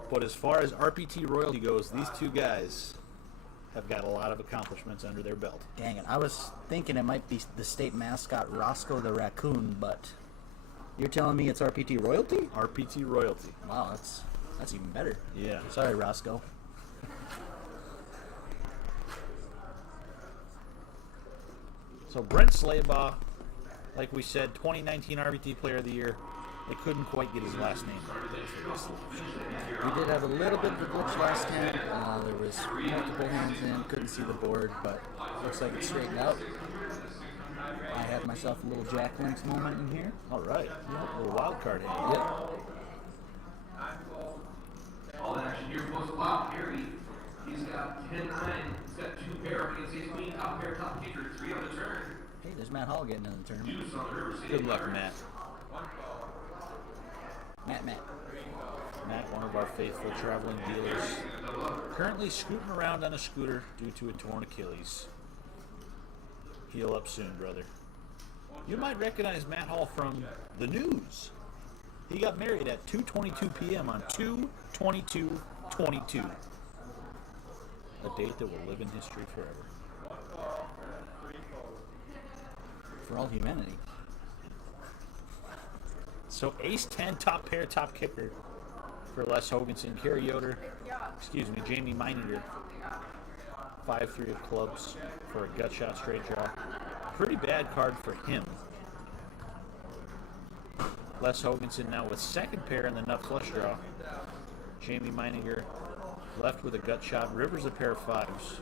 but as far as RPT royalty goes, these two guys have got a lot of accomplishments under their belt. Dang it. I was thinking it might be the state mascot Roscoe the Raccoon, but you're telling me it's RPT royalty? RPT royalty. Wow, that's even better. Yeah. Sorry, Roscoe. So Brent Slaybaugh, like we said, 2019 RPT Player of the Year. They couldn't quite get his last name right. We did have a little bit of a glitch last time. There was multiple hands in, couldn't see the board, but looks like it's straightened out. I had myself a little Jack Links moment in here. All right. A little wild card hand. Yep. All action here was Bob Perry. He's got 10-9. He's got 2 pair against his queen, top pair, top kicker, 3 on the turn. Hey, there's Matt Hall getting in the tournament. Deuce on the river city. Good luck, Matt. Matt. Matt, one of our faithful traveling dealers, currently scooting around on a scooter due to a torn Achilles. Heal up soon, brother. You might recognize Matt Hall from the news. He got married at 2:22 p.m. on 2/22/22. A date that will live in history forever. For all humanity. So ace-10, top pair, top kicker for Les Hoganson. Kerry Yoder, Jamie Meininger. 5-3 of clubs for a gut shot straight draw. Pretty bad card for him. Les Hoganson now with second pair in the nut flush draw. Jamie Meininger left with a gut shot. Rivers a pair of 5s.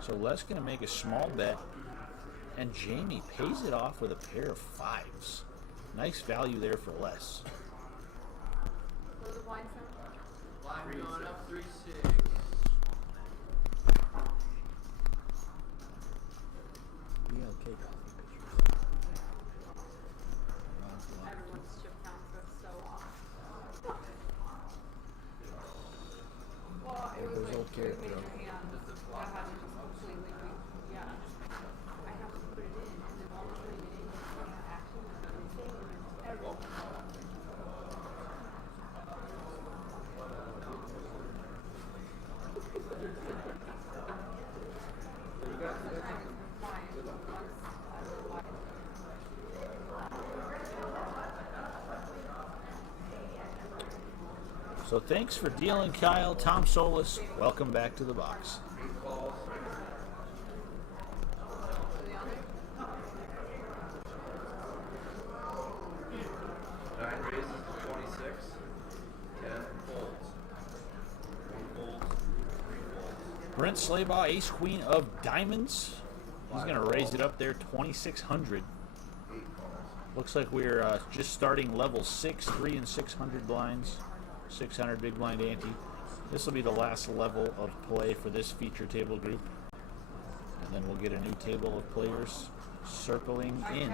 So Les going to make a small bet, and Jamie pays it off with a pair of 5s. Nice value there for Les. What was the blind sound? Going up 3-6. BLK coffee Everyone's chip counts are so off. Well, it was Those like old carrot you made throw. your hand. I had to just completely, yeah. I have to put it in, and then all of a sudden it didn't action and everything, and everything. So thanks for dealing, Kyle. Tom Solis, welcome back to the box. Nine raises to 26. 10 folds. 1 fold, 3 folds. Brent Slaybaugh, ace queen of diamonds. He's going to raise it up there, 2,600. Looks like we're just starting level 6, 3 and 600 blinds. 600 big blind ante. This will be the last level of play for this feature table group. And then we'll get a new table of players circling in.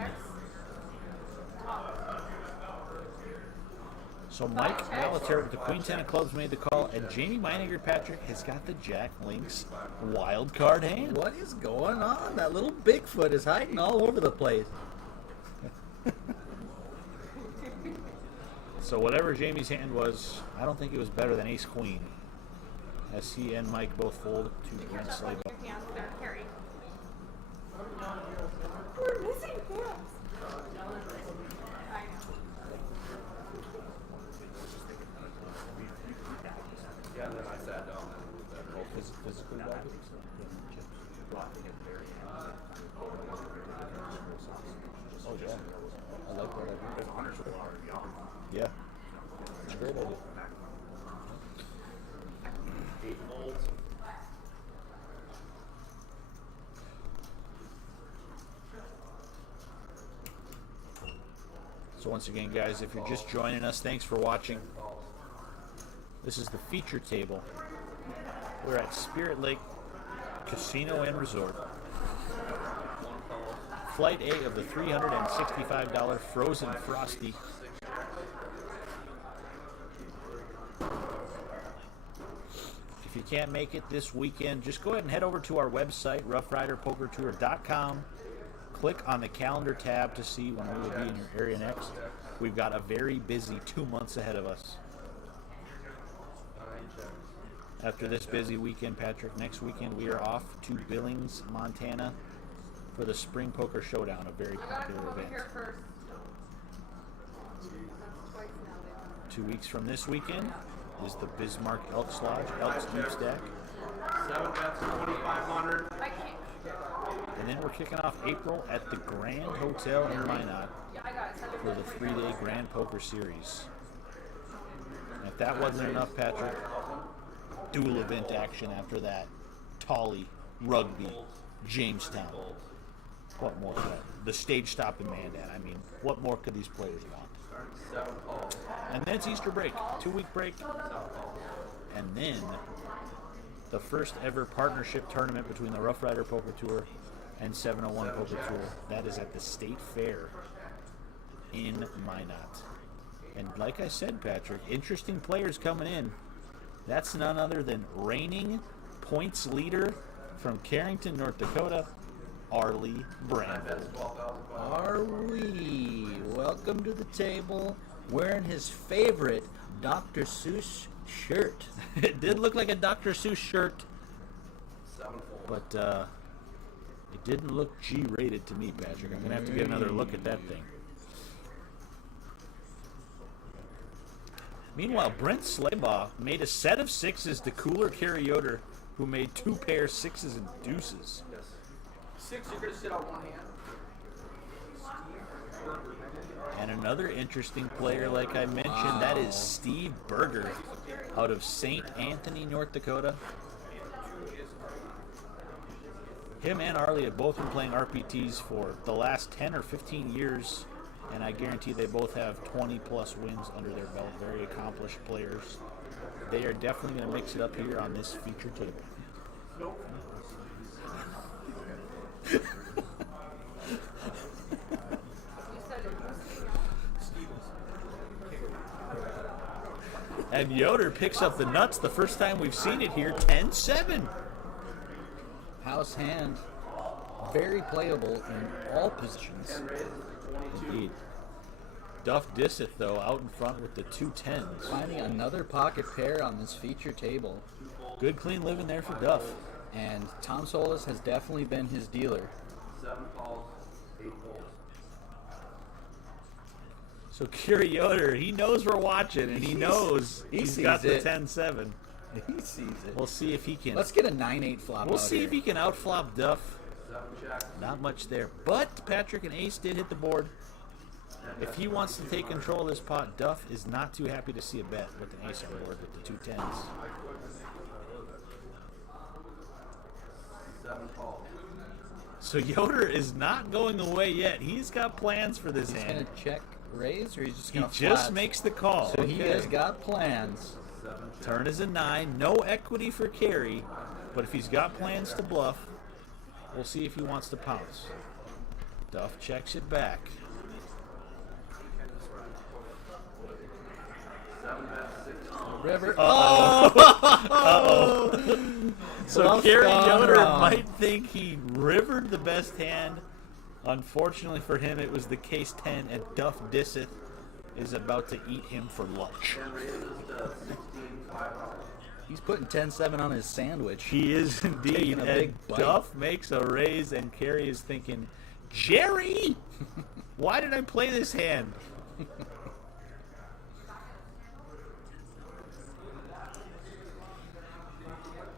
So Mike Malater with the Queen 10 of clubs made the call, and Jamie Meininger, Patrick, has got the Jack Links wild card hand. What is going on? That little Bigfoot is hiding all over the place. So whatever Jamie's hand was, I don't think it was better than Ace Queen, as he and Mike both fold to Brent Slaybaugh. Your hands there, Carrie. We're missing hands. I know. Yeah, and then I sat down and moved that roll. Physically, oh yeah, I like that idea. Yeah, it's a great idea. 8 folds. So once again, guys, if you're just joining us, thanks for watching. This is the feature table. We're at Spirit Lake Casino and Resort. Flight A of the $365 Frozen Frosty. If you can't make it this weekend, just go ahead and head over to our website, roughriderpokertour.com. Click on the calendar tab to see when we will be in your area next. We've got a very busy 2 months ahead of us. After this busy weekend, Patrick, next weekend we are off to Billings, Montana for the Spring Poker Showdown, a very You gotta popular come over event. here first. That's twice now. 2 weeks from this weekend is the Bismarck Elks Lodge, Elks Deep Stack. 7 bets, 2,500. I can't. And then we're kicking off April at the Grand Hotel in Minot Yeah, I got it. for the 3-day Grand Poker Series. And if that wasn't enough, Patrick, dual event action after that. Tolly, Rugby, Jamestown. What more could that? The stage stop in Mandan. I mean, what more could these players want? 7 calls. And then it's Easter break, 2-week break. And then the first ever partnership tournament between the Roughrider Poker Tour and 701 Poker Tour. That is at the State Fair in Minot. And like I said, Patrick, interesting players coming in. That's none other than reigning points leader from Carrington, North Dakota, Arlie Bramble. Are we? Welcome to the table, wearing his favorite Dr. Seuss shirt. It did look like a Dr. Seuss shirt, 7 folds. but it didn't look G-rated to me, Patrick. I'm going to have to get another look at that thing. Meanwhile, Brent Slaybaugh made a set of 6s to Cooler Carrie Yoder, who made 2 pairs, 6s, and deuces. Yes. 6, you're going to sit on one hand. And another interesting player, like I mentioned, that is Steve Berger out of St. Anthony, North Dakota. Him and Arlie have both been playing RPTs for the last 10 or 15 years, and I guarantee they both have 20-plus wins under their belt. Very accomplished players. They are definitely going to mix it up here on this feature table. And Yoder picks up the nuts the first time we've seen it here, 10-7. House hand, very playable in all positions. Indeed. Duff Disseth, though, out in front with the 2 10s. Finding another pocket pair on this feature table. Good clean living there for Duff. And Tom Solis has definitely been his dealer. 7 calls, 8 folds. So Kerry Yoder, he knows we're watching, and he knows he he's sees got the it. 10-7. He sees it. We'll see if he can. Let's get a 9-8 flop We'll out see here. if he can outflop Duff. 7 checks. Not much there. But Patrick and Ace did hit the board. If he wants to take control of this pot, Duff is not too happy to see a bet with an ace on board with the 2 10s. 7 calls. So Yoder is not going away yet. He's got plans for this He's hand. going to check raise, or he's just He going to just flat? makes the call. So he Okay. has got plans. 7 checks. Turn is a 9. No equity for Carey. But if he's got plans to bluff, we'll see if he wants to pounce. Duff checks it back. River. So Bluff Gary gone Yoder wrong. might think he rivered the best hand. Unfortunately for him, it was the case 10, and Duff Disseth is about to eat him for lunch. He's putting 10-7 on his sandwich. He is indeed, Taking a and big bite. Duff makes a raise, and Kerry is thinking, Jerry, why did I play this hand?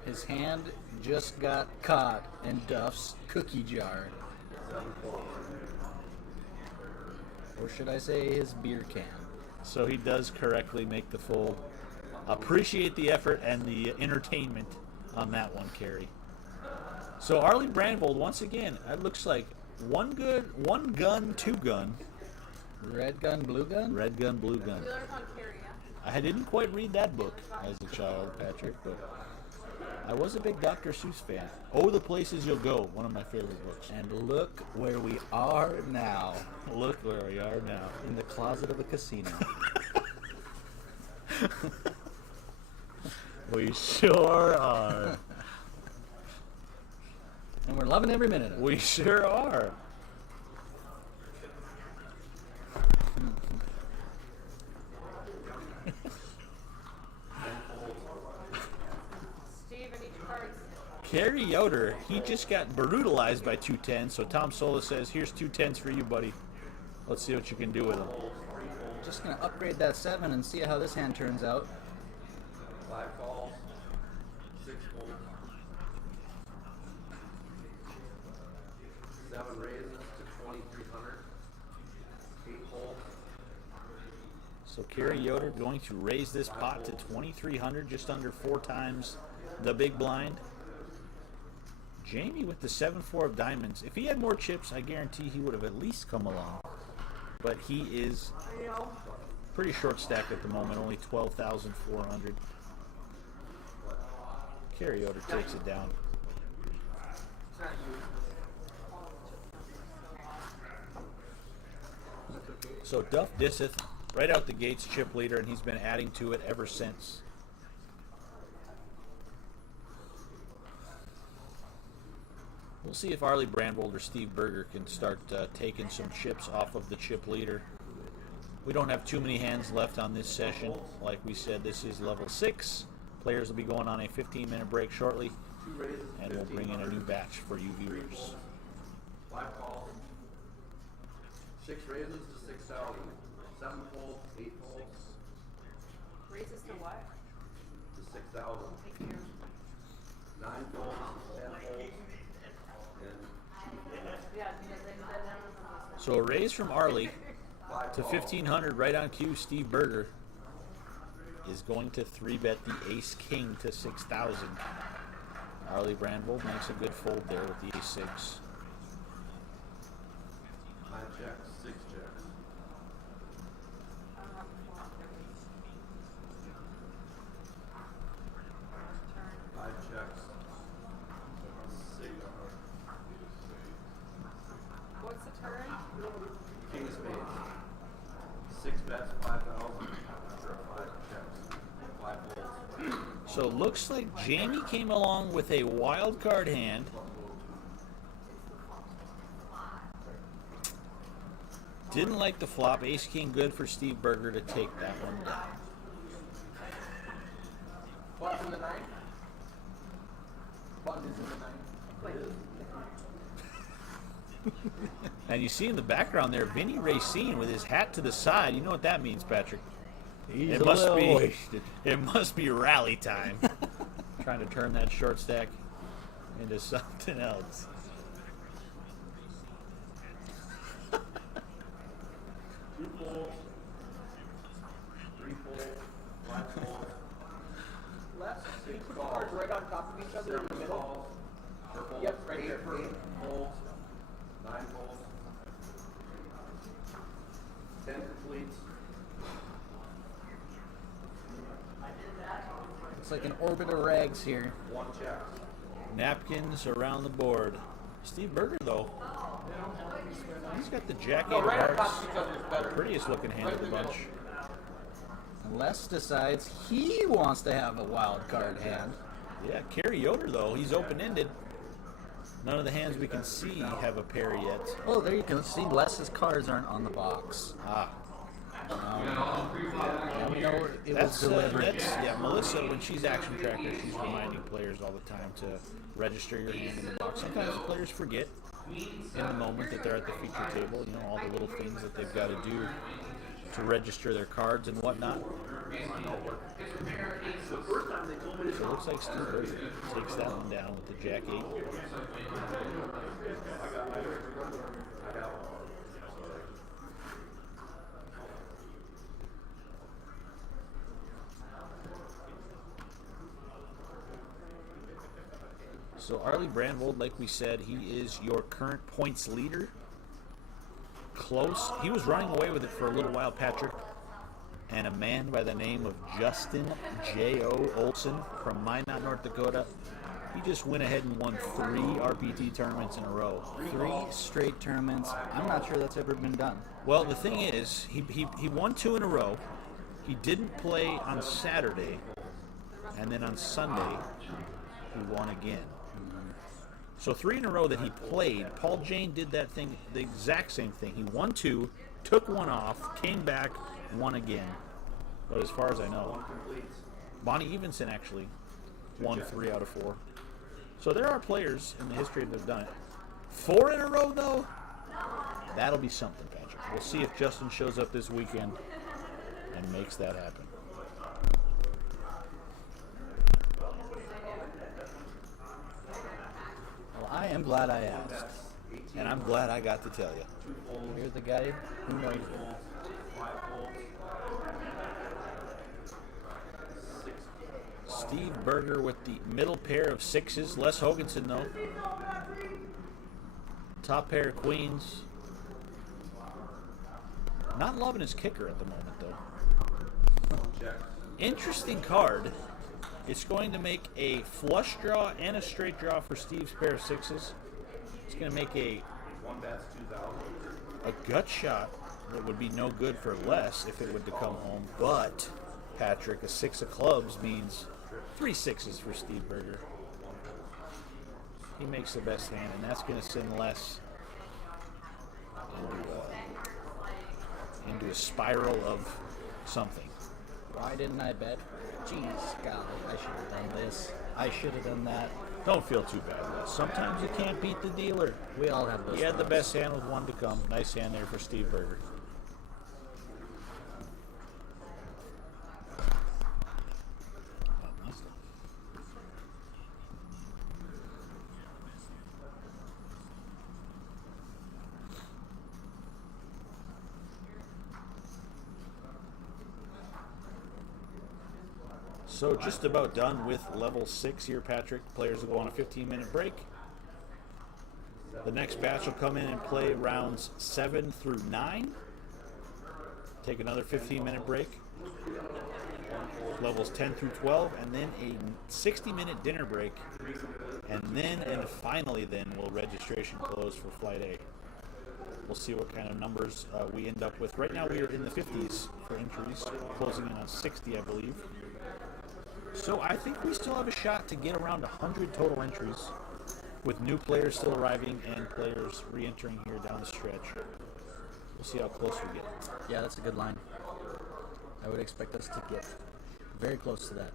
His hand just got caught in Duff's cookie jar. Or should I say his beer can. So he does correctly make the fold. Appreciate the effort and the entertainment on that one, Kerry. So Arlie Brandvold, once again, it looks like one gun, two gun. Red gun, blue gun? Red gun, blue gun. We learned on Carrie, yeah? I didn't quite read that book as a child, Patrick, but I was a big Dr. Seuss fan. Oh, the Places You'll Go, one of my favorite books. And look where we are now. Look where we are now. In the closet of a casino. We sure are. And we're loving every minute of it. We sure are. Steve, I need your cards. Kerry Yoder, he just got brutalized by 210, so Tom Sola says, here's 210s for you, buddy. Let's see what you can do with them. Just going to upgrade that 7 and see how this hand turns out. 5 calls, 6 folds, 7 raises to 2,300, 8 folds, So Kerry Yoder going to raise this pot to 2,300, just under 4 times the big blind. Jamie with the 7-4 of diamonds. If he had more chips, I guarantee he would have at least come along. But he is pretty short stacked at the moment, only 12,400. Kerry Yoder takes it down. So Duff Disseth, right out the gates, chip leader, and he's been adding to it ever since. We'll see if Arlie Brandvold or Steve Berger can start taking some chips off of the chip leader. We don't have too many hands left on this session. Like we said, this is level 6. Players will be going on a 15-minute break shortly, and we'll bring in a new batch for you viewers. 5 calls, 6 raises to 6,000, 7 folds, 8 folds Raises to what? to 6,000, Thank you. 9 folds, 10 folds, Yeah, So a raise from Arlie to 1,500 right on cue. Steve Berger is going to 3-bet the Ace-King to 6,000. Arlie Brandvold makes a good fold there with the Ace-6. 9 checks, 6 checks, 5 checks, 6. What's the turn? King of spades. 6 bets, 5,000 after 5 checks, 5 folds. So it looks like Jamie came along with a wild card hand. Didn't like the flop. Ace-King good for Steve Berger to take that one down. Button in the 9. Button is in the 9. And you see in the background there, Vinny Racine with his hat to the side. You know what that means, Patrick? He's a little wasted. It must be rally time. Trying to turn that short stack into something else. 2 folds, 3 folds, 5 folds, Left, 6 cards calls, right on top of each other in the 7 middle. calls, purple, Yep, right 8 here. folds, 9 folds, 10 completes, It's like an orbit of rags here. 1 check. Napkins around the board. Steve Berger, though, he's got the jack No, eight right on of top hearts. of each other is better. Prettiest looking hand of the bunch. Les decides he wants to have a wild card hand. Yeah, Kerry Yoder, though, he's open-ended. None of the hands we can see have a pair yet. Oh, there you can see Les's cards aren't on the box. Ah. We know it was deliberate. Yeah, Melissa, when she's action tracker, she's reminding players all the time to register your hand in the box. Sometimes the players forget in the moment that they're at the feature table, you know, all the little things that they've got to do to register their cards and whatnot. So it looks like Steve Berger takes that one down with the Jack 8. So Arlie Brandvold, like we said, he is your current points leader. Close. He was running away with it for a little while, Patrick. And a man by the name of Justin J.O. Olson from Minot, North Dakota, he just went ahead and won 3 RPT tournaments in a row. 3 straight tournaments. I'm not sure that's ever been done. Well, the thing is, he won 2 in a row. He didn't play on Saturday. And then on Sunday, he won again. So 3 in a row that he played. Paul Jane did that thing, the exact same thing. He won 2, took 1 off, came back, won again. But as far as I know, Bonnie Evenson actually won 3 out of 4. So there are players in the history that have done it. 4 in a row, though, that'll be something, Patrick. We'll see if Justin shows up this weekend and makes that happen. I am glad I asked. And I'm glad I got to tell you. You're the guy who knows it. Steve Berger with the middle pair of 6s. Les Hoganson, though. Top pair of queens. Not loving his kicker at the moment, though. Interesting card. It's going to make a flush draw and a straight draw for Steve's pair of 6s. It's going to make a gut shot that would be no good for Les if it would to come home. But, Patrick, a 6 of clubs means 3 6s for Steve Berger. He makes the best hand, and that's going to send Les into a spiral of something. Why didn't I bet? Jeez, golly, I should have done this. I should have done that. Don't feel too bad, Les. Sometimes you can't beat the dealer. We all have those. He had the times. best hand with 1 to come. Nice hand there for Steve Berger. So just about done with level 6 here, Patrick. Players will go on a 15-minute break. The next batch will come in and play rounds 7 through 9. Take another 15-minute break. Levels 10 through 12, and then a 60-minute dinner break. And finally will registration close for Flight A. We'll see what kind of numbers we end up with. Right now we are in the 50s for entries, closing in on 60, I believe. So I think we still have a shot to get around 100 total entries, with new players still arriving and players re-entering here down the stretch. We'll see how close we get. Yeah, that's a good line. I would expect us to get very close to that.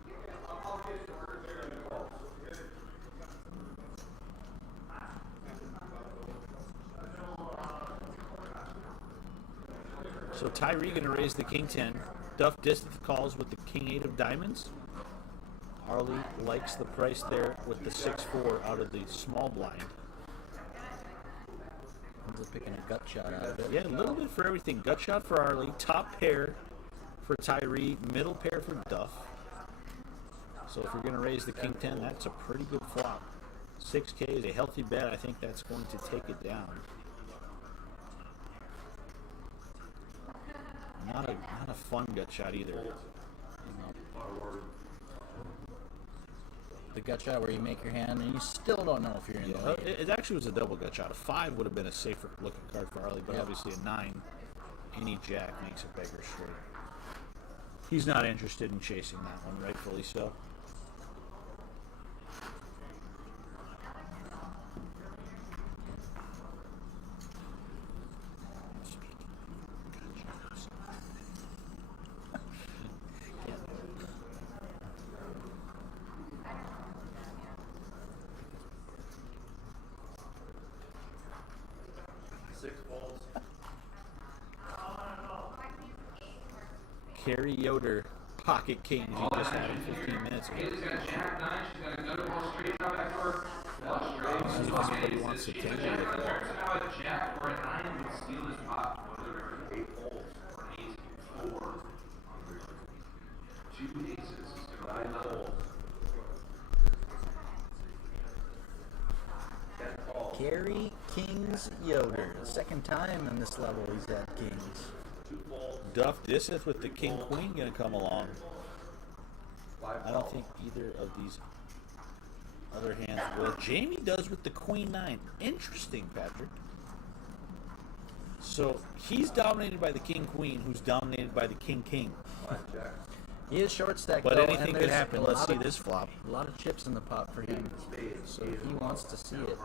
So Tyree going to raise the King 10. Duff Distance calls with the King 8 of diamonds. Arlie likes the price there with the 6-4 out of the small blind. I'm just picking a gut shot out of it. Yeah, a little bit for everything. Gut shot for Arlie. Top pair for Tyree. Middle pair for Duff. So if you're going to raise the King 10, that's a pretty good flop. 6K is a healthy bet. I think that's going to take it down. Not a fun gut shot either. The gut shot where you make your hand and you still don't know if you're in the lead. It actually was a double gut shot. A 5 would have been a safer looking card for Arlie, but obviously a 9, any jack makes a beggar straight. He's not interested in chasing that one, rightfully so. Carrie Yoder, Pocket Kings. He just had him 15 minutes ago. Haley's got a jack nine. She's got a gutter ball straight out back door. Flush draw. See if anybody wants to take it. So now a jack or a nine would steal this pot. Whether 8 holes or an ace, 4. 2 aces. 9 holes. 10 calls. Gary Kings Yoder. Second time in this level he's had kings. Duff Disseth with the King Queen going to come along. I don't think either of these other hands will. Jamie does with the Queen 9. Interesting, Patrick. So he's dominated by the King Queen, who's dominated by the King King. He is short stacked, But though, anything and could there's happen. a Let's lot see of- this flop. A lot of chips in the pot for him, so he wants to see it.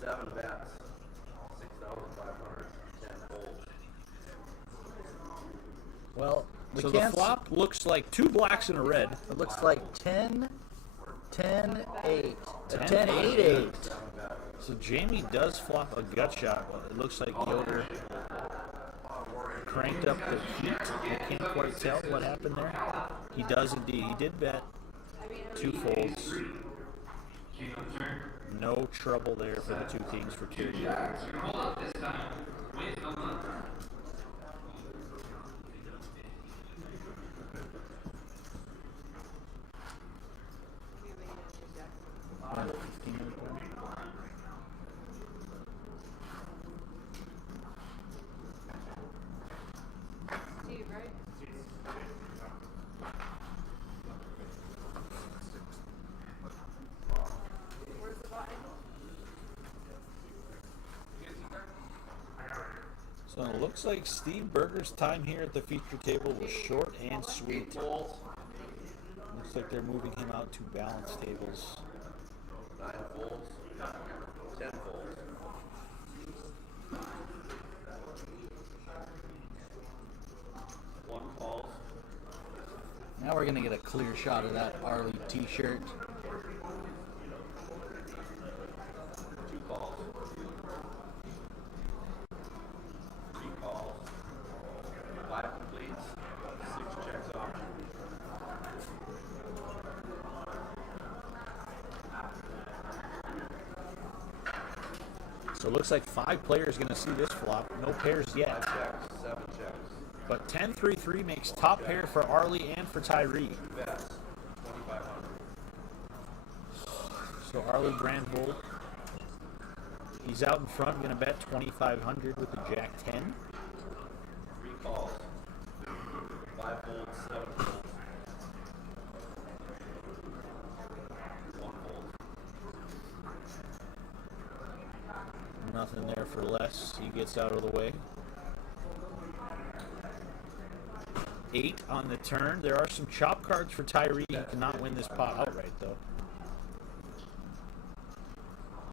7 bets. 6,500. 10 holes. Well, we So the can't. flop looks like 2 blacks and a red. It looks like 10, 10, 8. 10, 10, 8, 8. So Jamie does flop a gut shot. Well, it looks like Yoder cranked up the heat. I can't quite tell what happened there. He does indeed. He did bet 2 folds. No trouble there for the 2 kings for Carrie. Jacks. You're gonna hold up this time. Wait till none. Steve, right? Where's the button? So it looks like Steve Berger's time here at the feature table was short and sweet. Looks like they're moving him out to balance tables. 9 folds. 10 folds. One calls. Now we're gonna get a clear shot of that Arlie T-shirt. 2 calls. 3 calls. 5 completes. 6 checks off. So it looks like 5 players going to see this flop. No pairs yet. 5 checks. 7 checks. But 10-3-3 makes top pair for Arlie and for Tyree. Bets. 2,500. So Arlie Brandvold, he's out in front, going to bet 2,500 with the Jack 10. 3 calls. 5 folds. 7 folds. 1 fold. Nothing there for Les. He gets out of the way. 8 on the turn. There are some chop cards for Tyree. He cannot win this pot outright, though.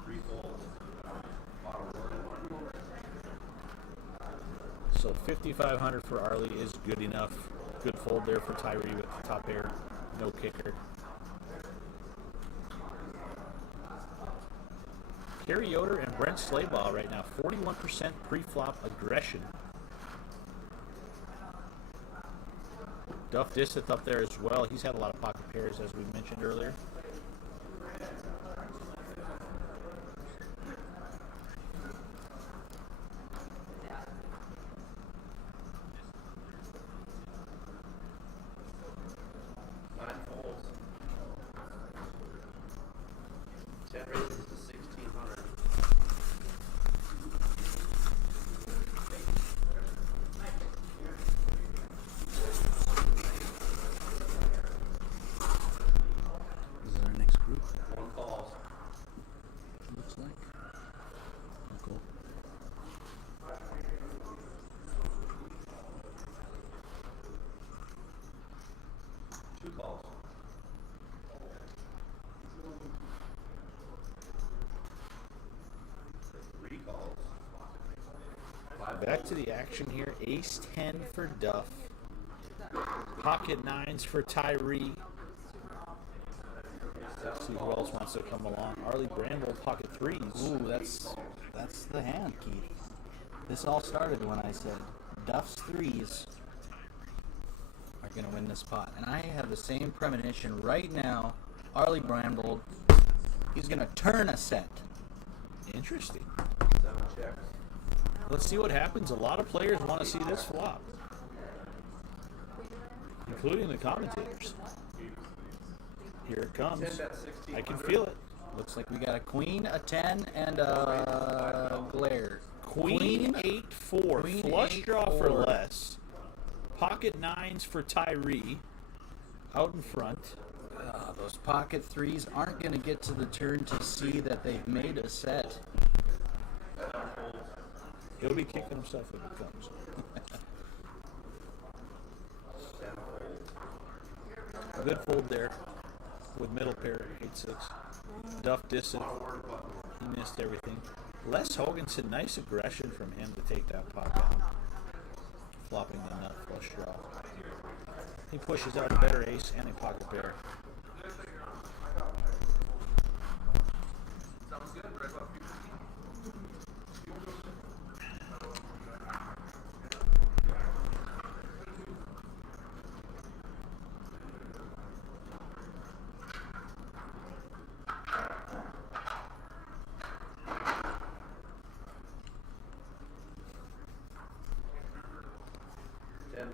3 folds. Bottom order. So 5,500 for Arlie is good enough. Good fold there for Tyree with the top pair. No kicker. Carrie Yoder and Brent Slaybaugh right now. 41% pre-flop aggression. Duff Disseth up there as well. He's had a lot of pocket pairs, as we mentioned earlier. Nine folds. 10 raises to 1,600. Back to the action here. Ace 10 for Duff. Pocket 9s for Tyree. Let's see who else wants to come along. Arlie Bramble, pocket 3s. Ooh, that's the hand, Keith. This all started when I said Duff's 3s are going to win this pot. And I have the same premonition right now. Arlie Bramble, he's going to turn a set. Interesting. Let's see what happens. A lot of players want to see this flop, including the commentators. Here it comes. I can feel it. Looks like we got a queen, a 10, and a glare. Queen 8-4. Queen Flush draw for 8-4. less. Pocket 9s for Tyree. Out in front. Those pocket 3s aren't going to get to the turn to see that they've made a set. He'll be kicking himself if it comes. Good fold there with middle pair 8-6. Duff dissing. He missed everything. Les Hoganson, nice aggression from him to take that pot down. Flopping the nut flush draw. He pushes out a better ace and a pocket pair.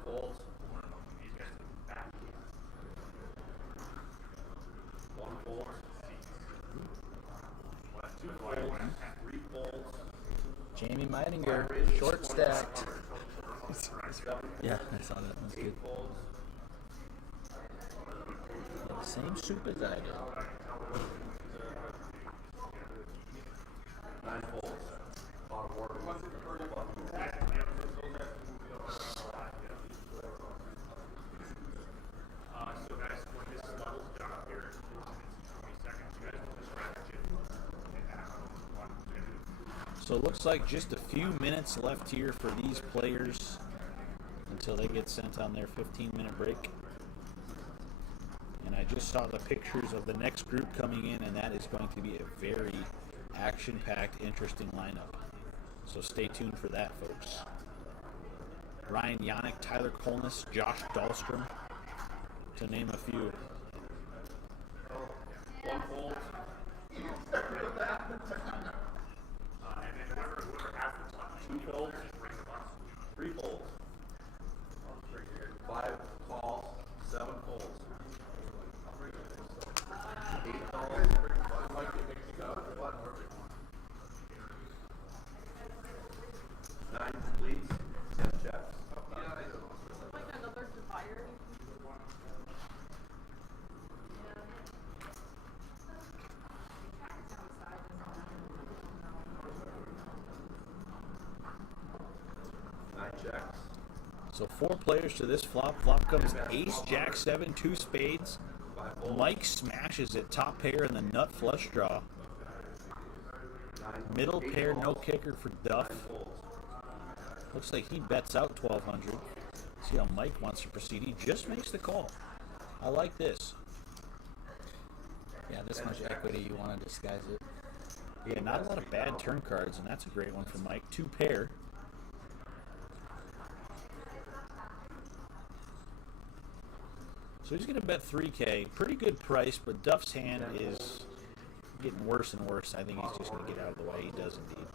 Folds. 1 fold. 2 folds. 3 folds. Jamie Meininger, short stacked. Yeah, I saw that. That's 8 good. folds. Yeah, the same soup as I did. 9 folds. Bottom order. So guys, when this level's done up here, in 20 seconds, you guys want this strategy So it looks like just a few minutes left here for these players until they get sent on their 15-minute break. And I just saw the pictures of the next group coming in, and that is going to be a very action-packed, interesting lineup. So stay tuned for that, folks. Ryan Yannick, Tyler Kolnis, Josh Dahlstrom, to name a few. 1 fold. and then whoever has the top, 2 folds. just ring the bus. 3 folds. 5 calls. 7 folds. 8 calls. 9 completes. 10 checks. Like another divider. Checks. So 4 players to this flop. Flop comes ace, jack, 7, 2 spades. Mike smashes it, top pair in the nut flush draw. Middle pair, no kicker for Duff. Looks like he bets out 1,200. See how Mike wants to proceed. He just makes the call. I like this. Yeah, this much equity, you want to disguise it. Yeah, not a lot of bad turn cards, and that's a great one for Mike. 2 pair. So he's going to bet 3K. Pretty good price, but Duff's hand is getting worse and worse. I think he's just going to get out of the way. He does indeed.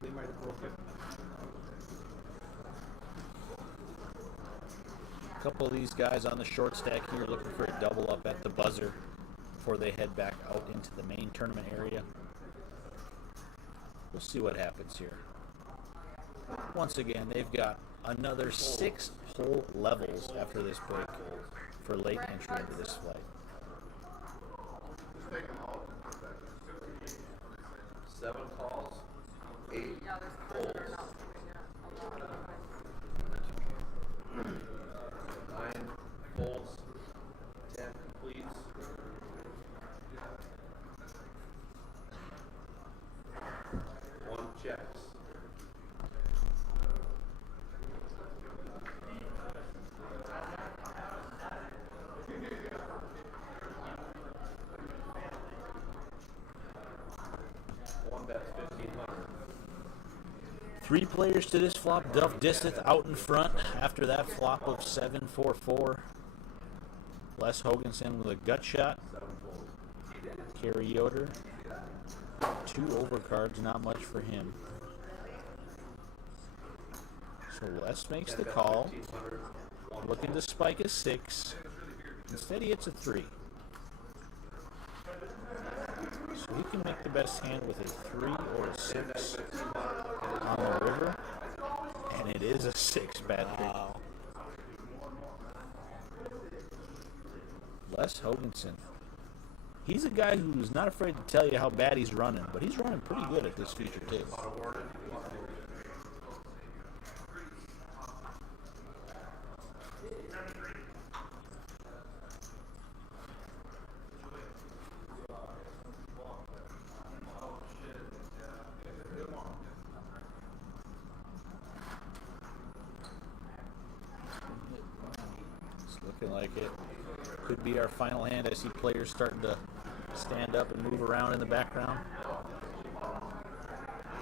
They might have broke it. A couple of these guys on the short stack here looking for a double up at the buzzer before they head back out into the main tournament area. We'll see what happens here. Once again, they've got another 6 hole levels after this break for late entry into this flight. 7 calls. 8 folds. 3 players to this flop. Duff Disteth out in front after that flop of 7-4-4. Les Hoganson with a gut shot. Kerry Yoder. 2 overcards, not much for him. So Les makes the call. Looking to spike a 6. Instead he hits a 3. So he can make the best hand with a 3 or a 6 on the river. And it is a 6, Patrick. Wow. Les Hoganson. He's a guy who's not afraid to tell you how bad he's running, but he's running pretty good at this feature too. It's looking like it could be our final hand. I see players starting to stand up and move around in the background.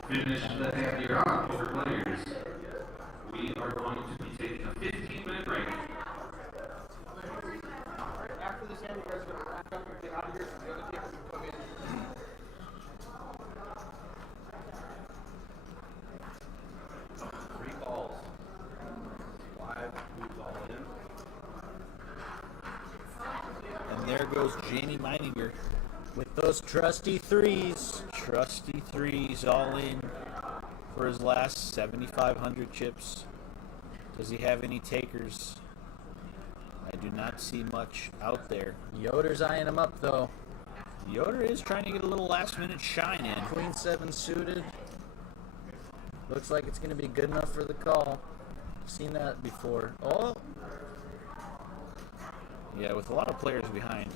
Finish the hand you're on for players. We are going to be taking a 15-minute break. After this hand, you guys are going to wrap up and get out of here so the other tables can come in. Three balls. 5 moves all in. And there goes Jamie Meininger. With those trusty 3s. Trusty 3s all in for his last 7,500 chips. Does he have any takers? I do not see much out there. Yoder's eyeing him up, though. Yoder is trying to get a little last minute shine in. Queen 7 suited. Looks like it's going to be good enough for the call. Seen that before. Oh, Yeah, with a lot of players behind.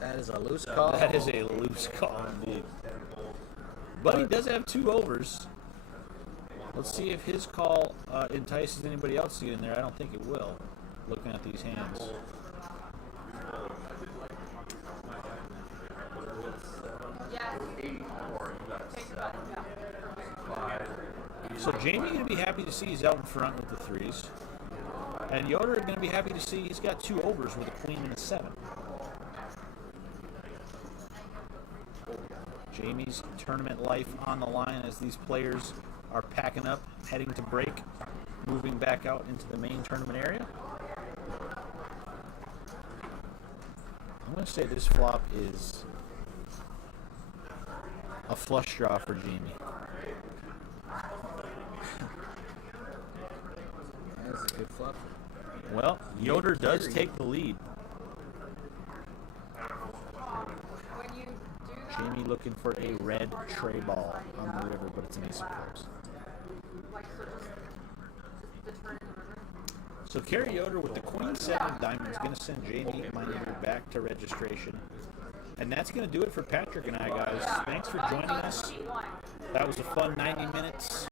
that is a loose call. That is a loose call indeed. But he does have 2 overs. Let's see if his call entices anybody else to get in there. I don't think it will, looking at these hands. So Jamie going to be happy to see he's out in front with the 3s. And Yoder going to be happy to see he's got 2 overs with a queen and a 7. Jamie's tournament life on the line as these players are packing up, heading to break, moving back out into the main tournament area. I'm going to say this flop is a flush draw for Jamie. That is a good flop. Well, Yoder does take the lead. When you do that, Jamie looking for a red tray ball on the river, but it's an ace of clubs. like, so just the turn in the river. So Kerry Yoder with the queen 7 diamonds going to send Jamie Meininger back to registration. And that's going to do it for Patrick and I, guys. Thanks for joining us. That was a fun 90 minutes.